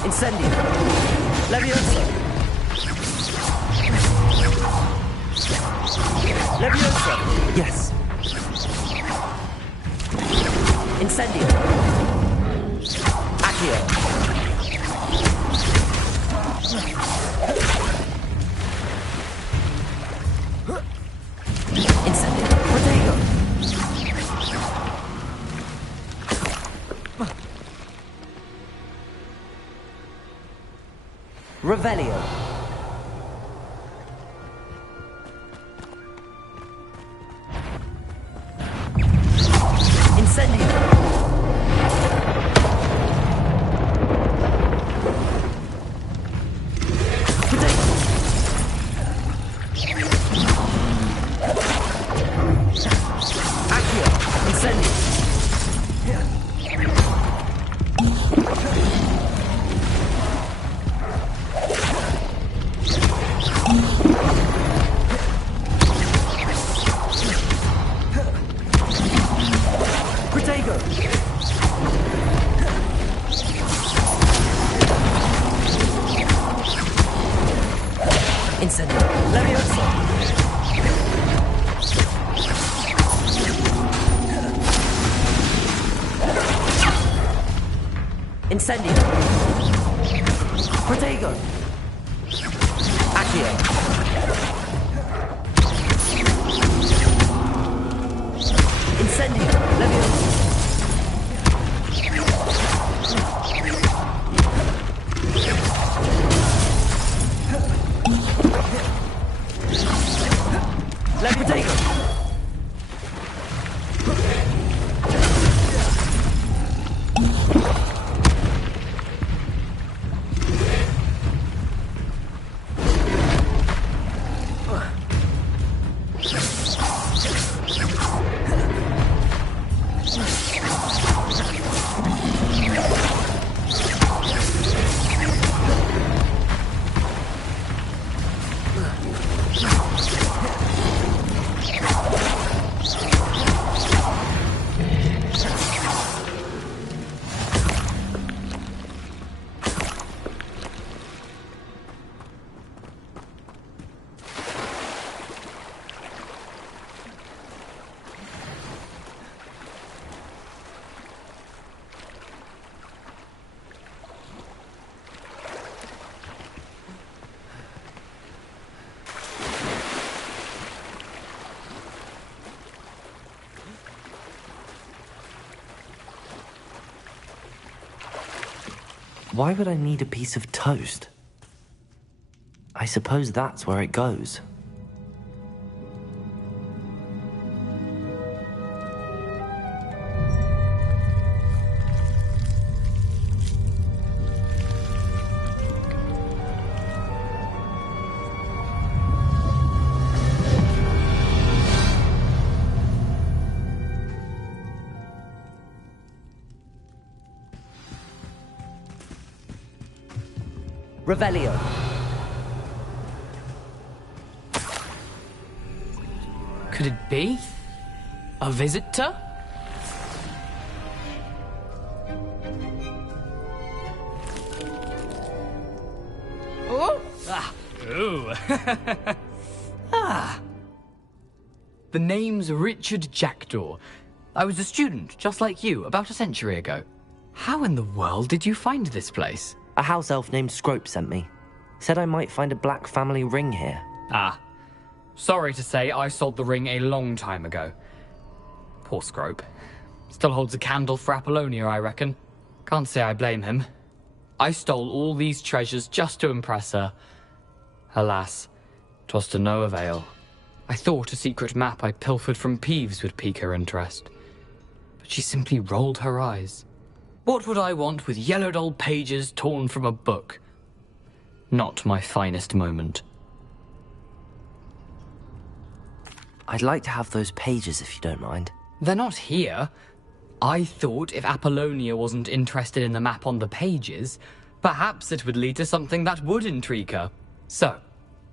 Incendio. Leviosa. Leviosa. Yes. Incendio. Accio. Incendio. Protego. Revelio. Incendio. Accio. Incendio. Protego. Incendio. Leviosa. Incendio. Protego. Accio. Incendio. Leviosa. Protego. Why would I need a piece of toast? I suppose that's where it goes. Revelio. Could it be? A visitor? Oh! Ah! Ooh! Ah! The name's Richard Jackdaw. I was a student, just like you, about a century ago. How in the world did you find this place? A house elf named Scrope sent me. Said I might find a black family ring here. Ah. Sorry to say, I sold the ring a long time ago. Poor Scrope. Still holds a candle for Apollonia, I reckon. Can't say I blame him. I stole all these treasures just to impress her. Alas, 'twas to no avail. I thought a secret map I pilfered from Peeves would pique her interest. But she simply rolled her eyes. What would I want with yellowed old pages torn from a book? Not my finest moment. I'd like to have those pages if you don't mind. They're not here. I thought if Apollonia wasn't interested in the map on the pages, perhaps it would lead to something that would intrigue her. So,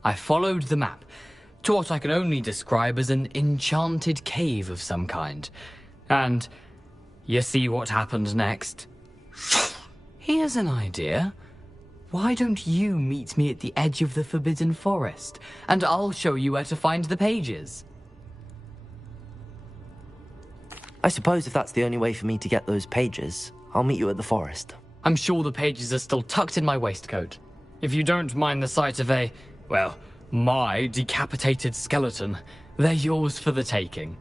I followed the map to what I can only describe as an enchanted cave of some kind. And you see what happened next? Here's an idea. Why don't you meet me at the edge of the Forbidden Forest, and I'll show you where to find the pages? I suppose if that's the only way for me to get those pages, I'll meet you at the forest. I'm sure the pages are still tucked in my waistcoat. If you don't mind the sight of a, well, my decapitated skeleton, they're yours for the taking.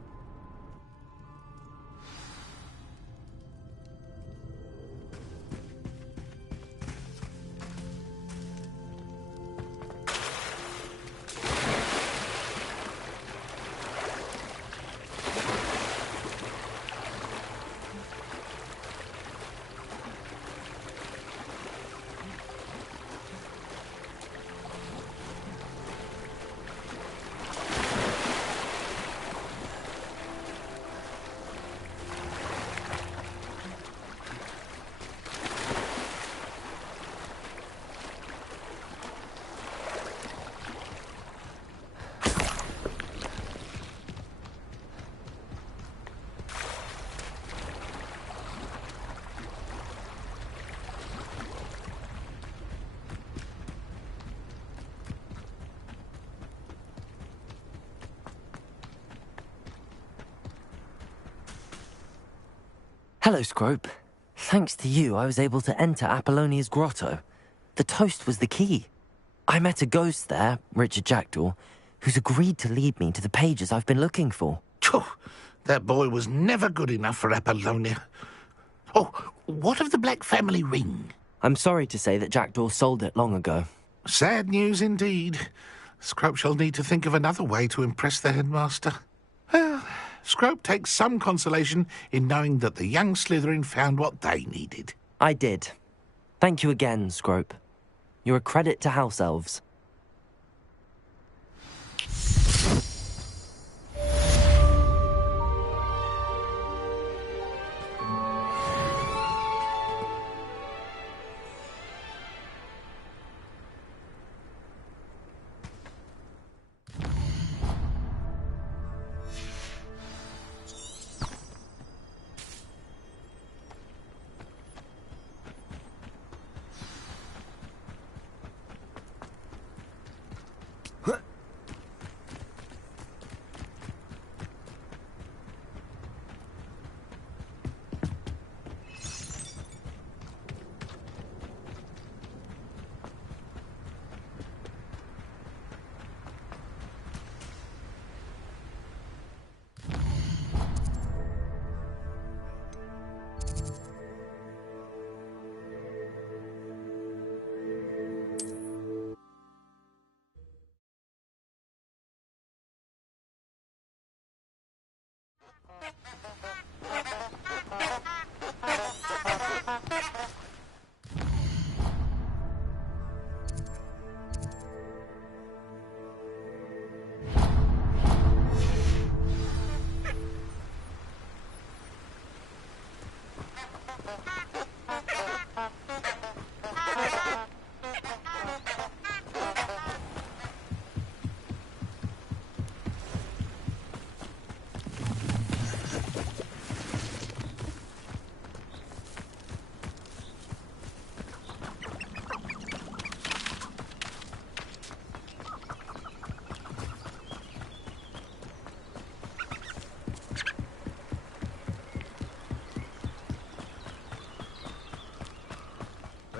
Hello, Scrope. Thanks to you, I was able to enter Apollonia's grotto. The toast was the key. I met a ghost there, Richard Jackdaw, who's agreed to lead me to the pages I've been looking for. Phew, that boy was never good enough for Apollonia. Oh, what of the Black family ring? I'm sorry to say that Jackdaw sold it long ago. Sad news indeed. Scrope shall need to think of another way to impress the headmaster. Well, Scrope takes some consolation in knowing that the young Slytherin found what they needed. I did. Thank you again, Scrope. You're a credit to House Elves.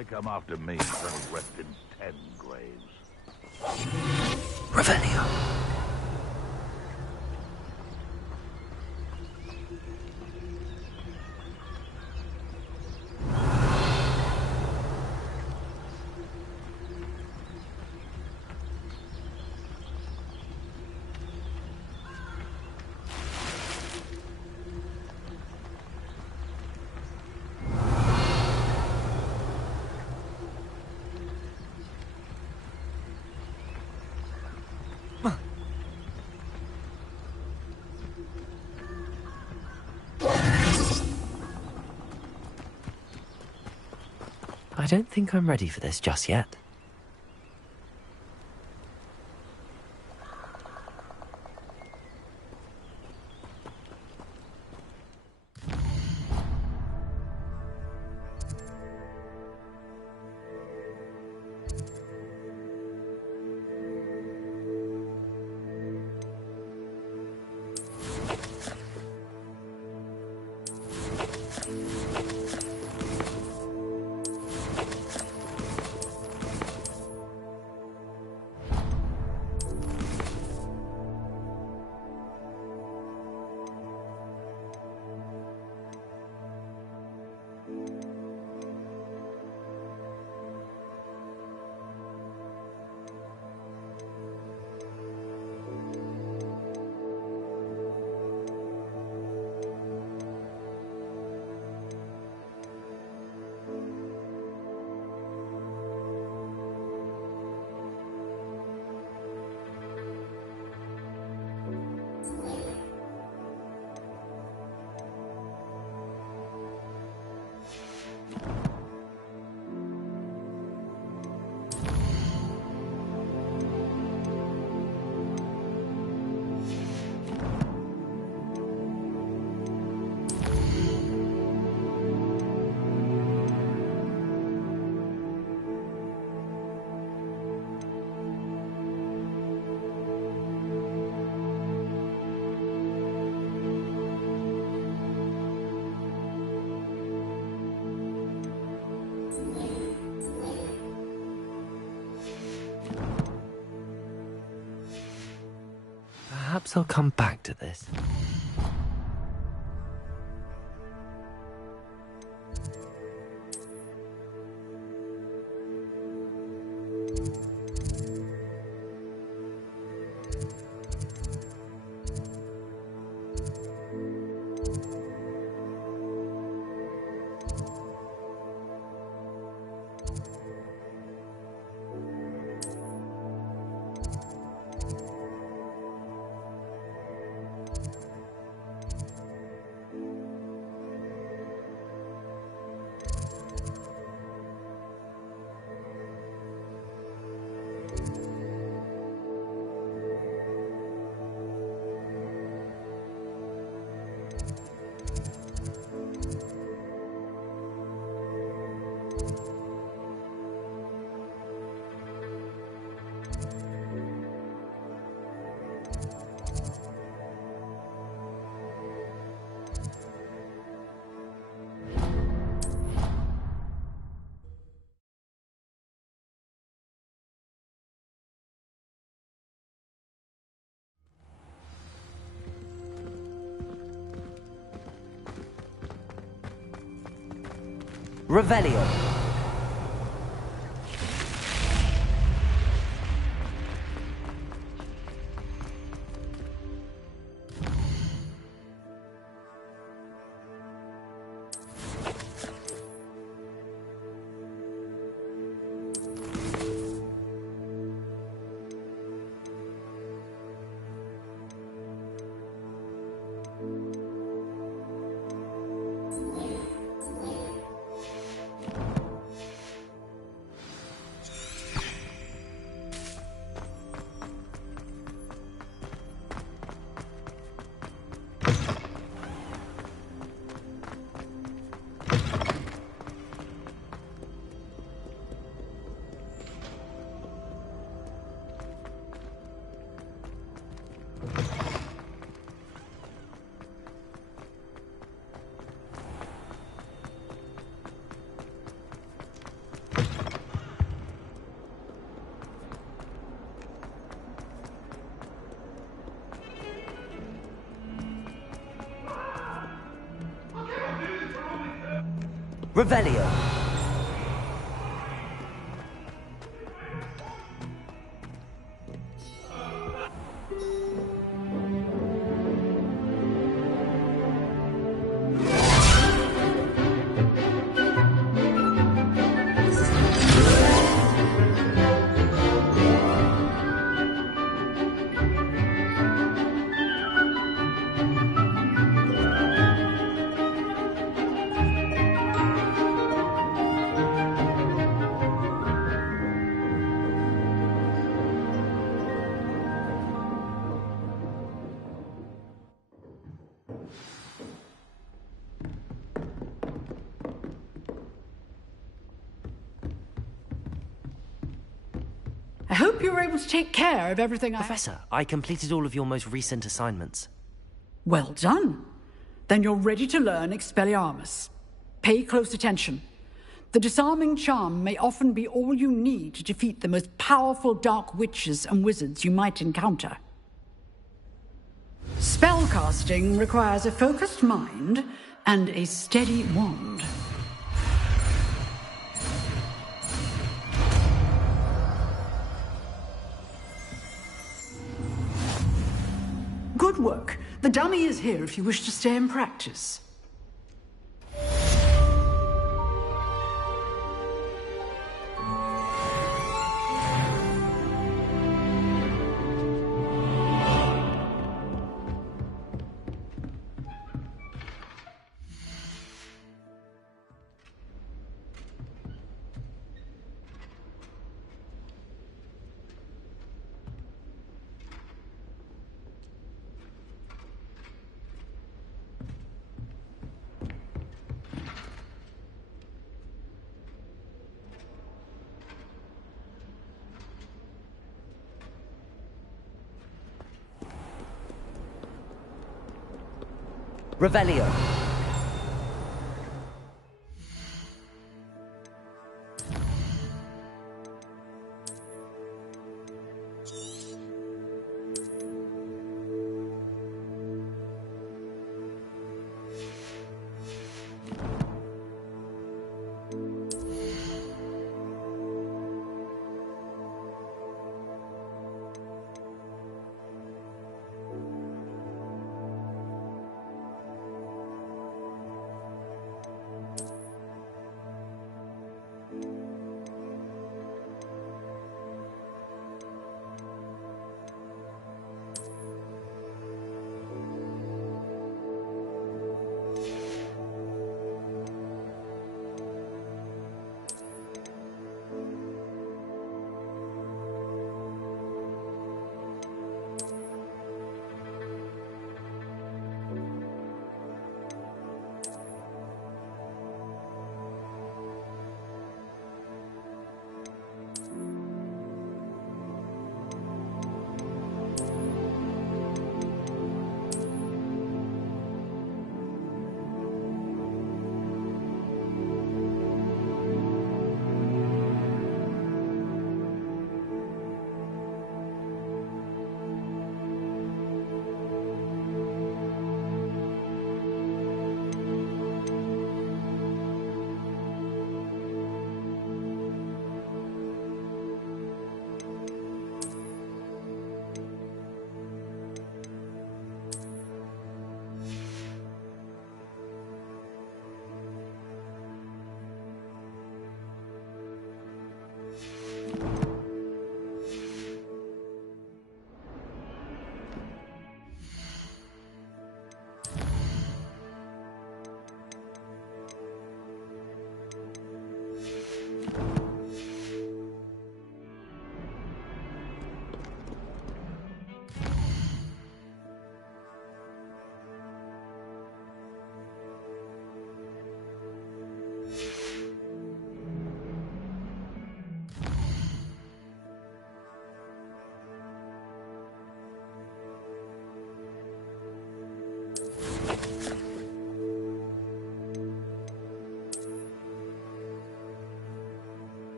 They come after me, only rest in 10 graves. Revelio. I don't think I'm ready for this just yet. Perhaps I'll come back to this. Revelio. Revelio. I hope you were able to take care of everything Professor, I completed all of your most recent assignments. Well done. Then you're ready to learn Expelliarmus. Pay close attention. The disarming charm may often be all you need to defeat the most powerful dark witches and wizards you might encounter. Spellcasting requires a focused mind and a steady wand. Good work. The dummy is here if you wish to stay and practice. Revelio.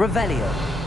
Revelio.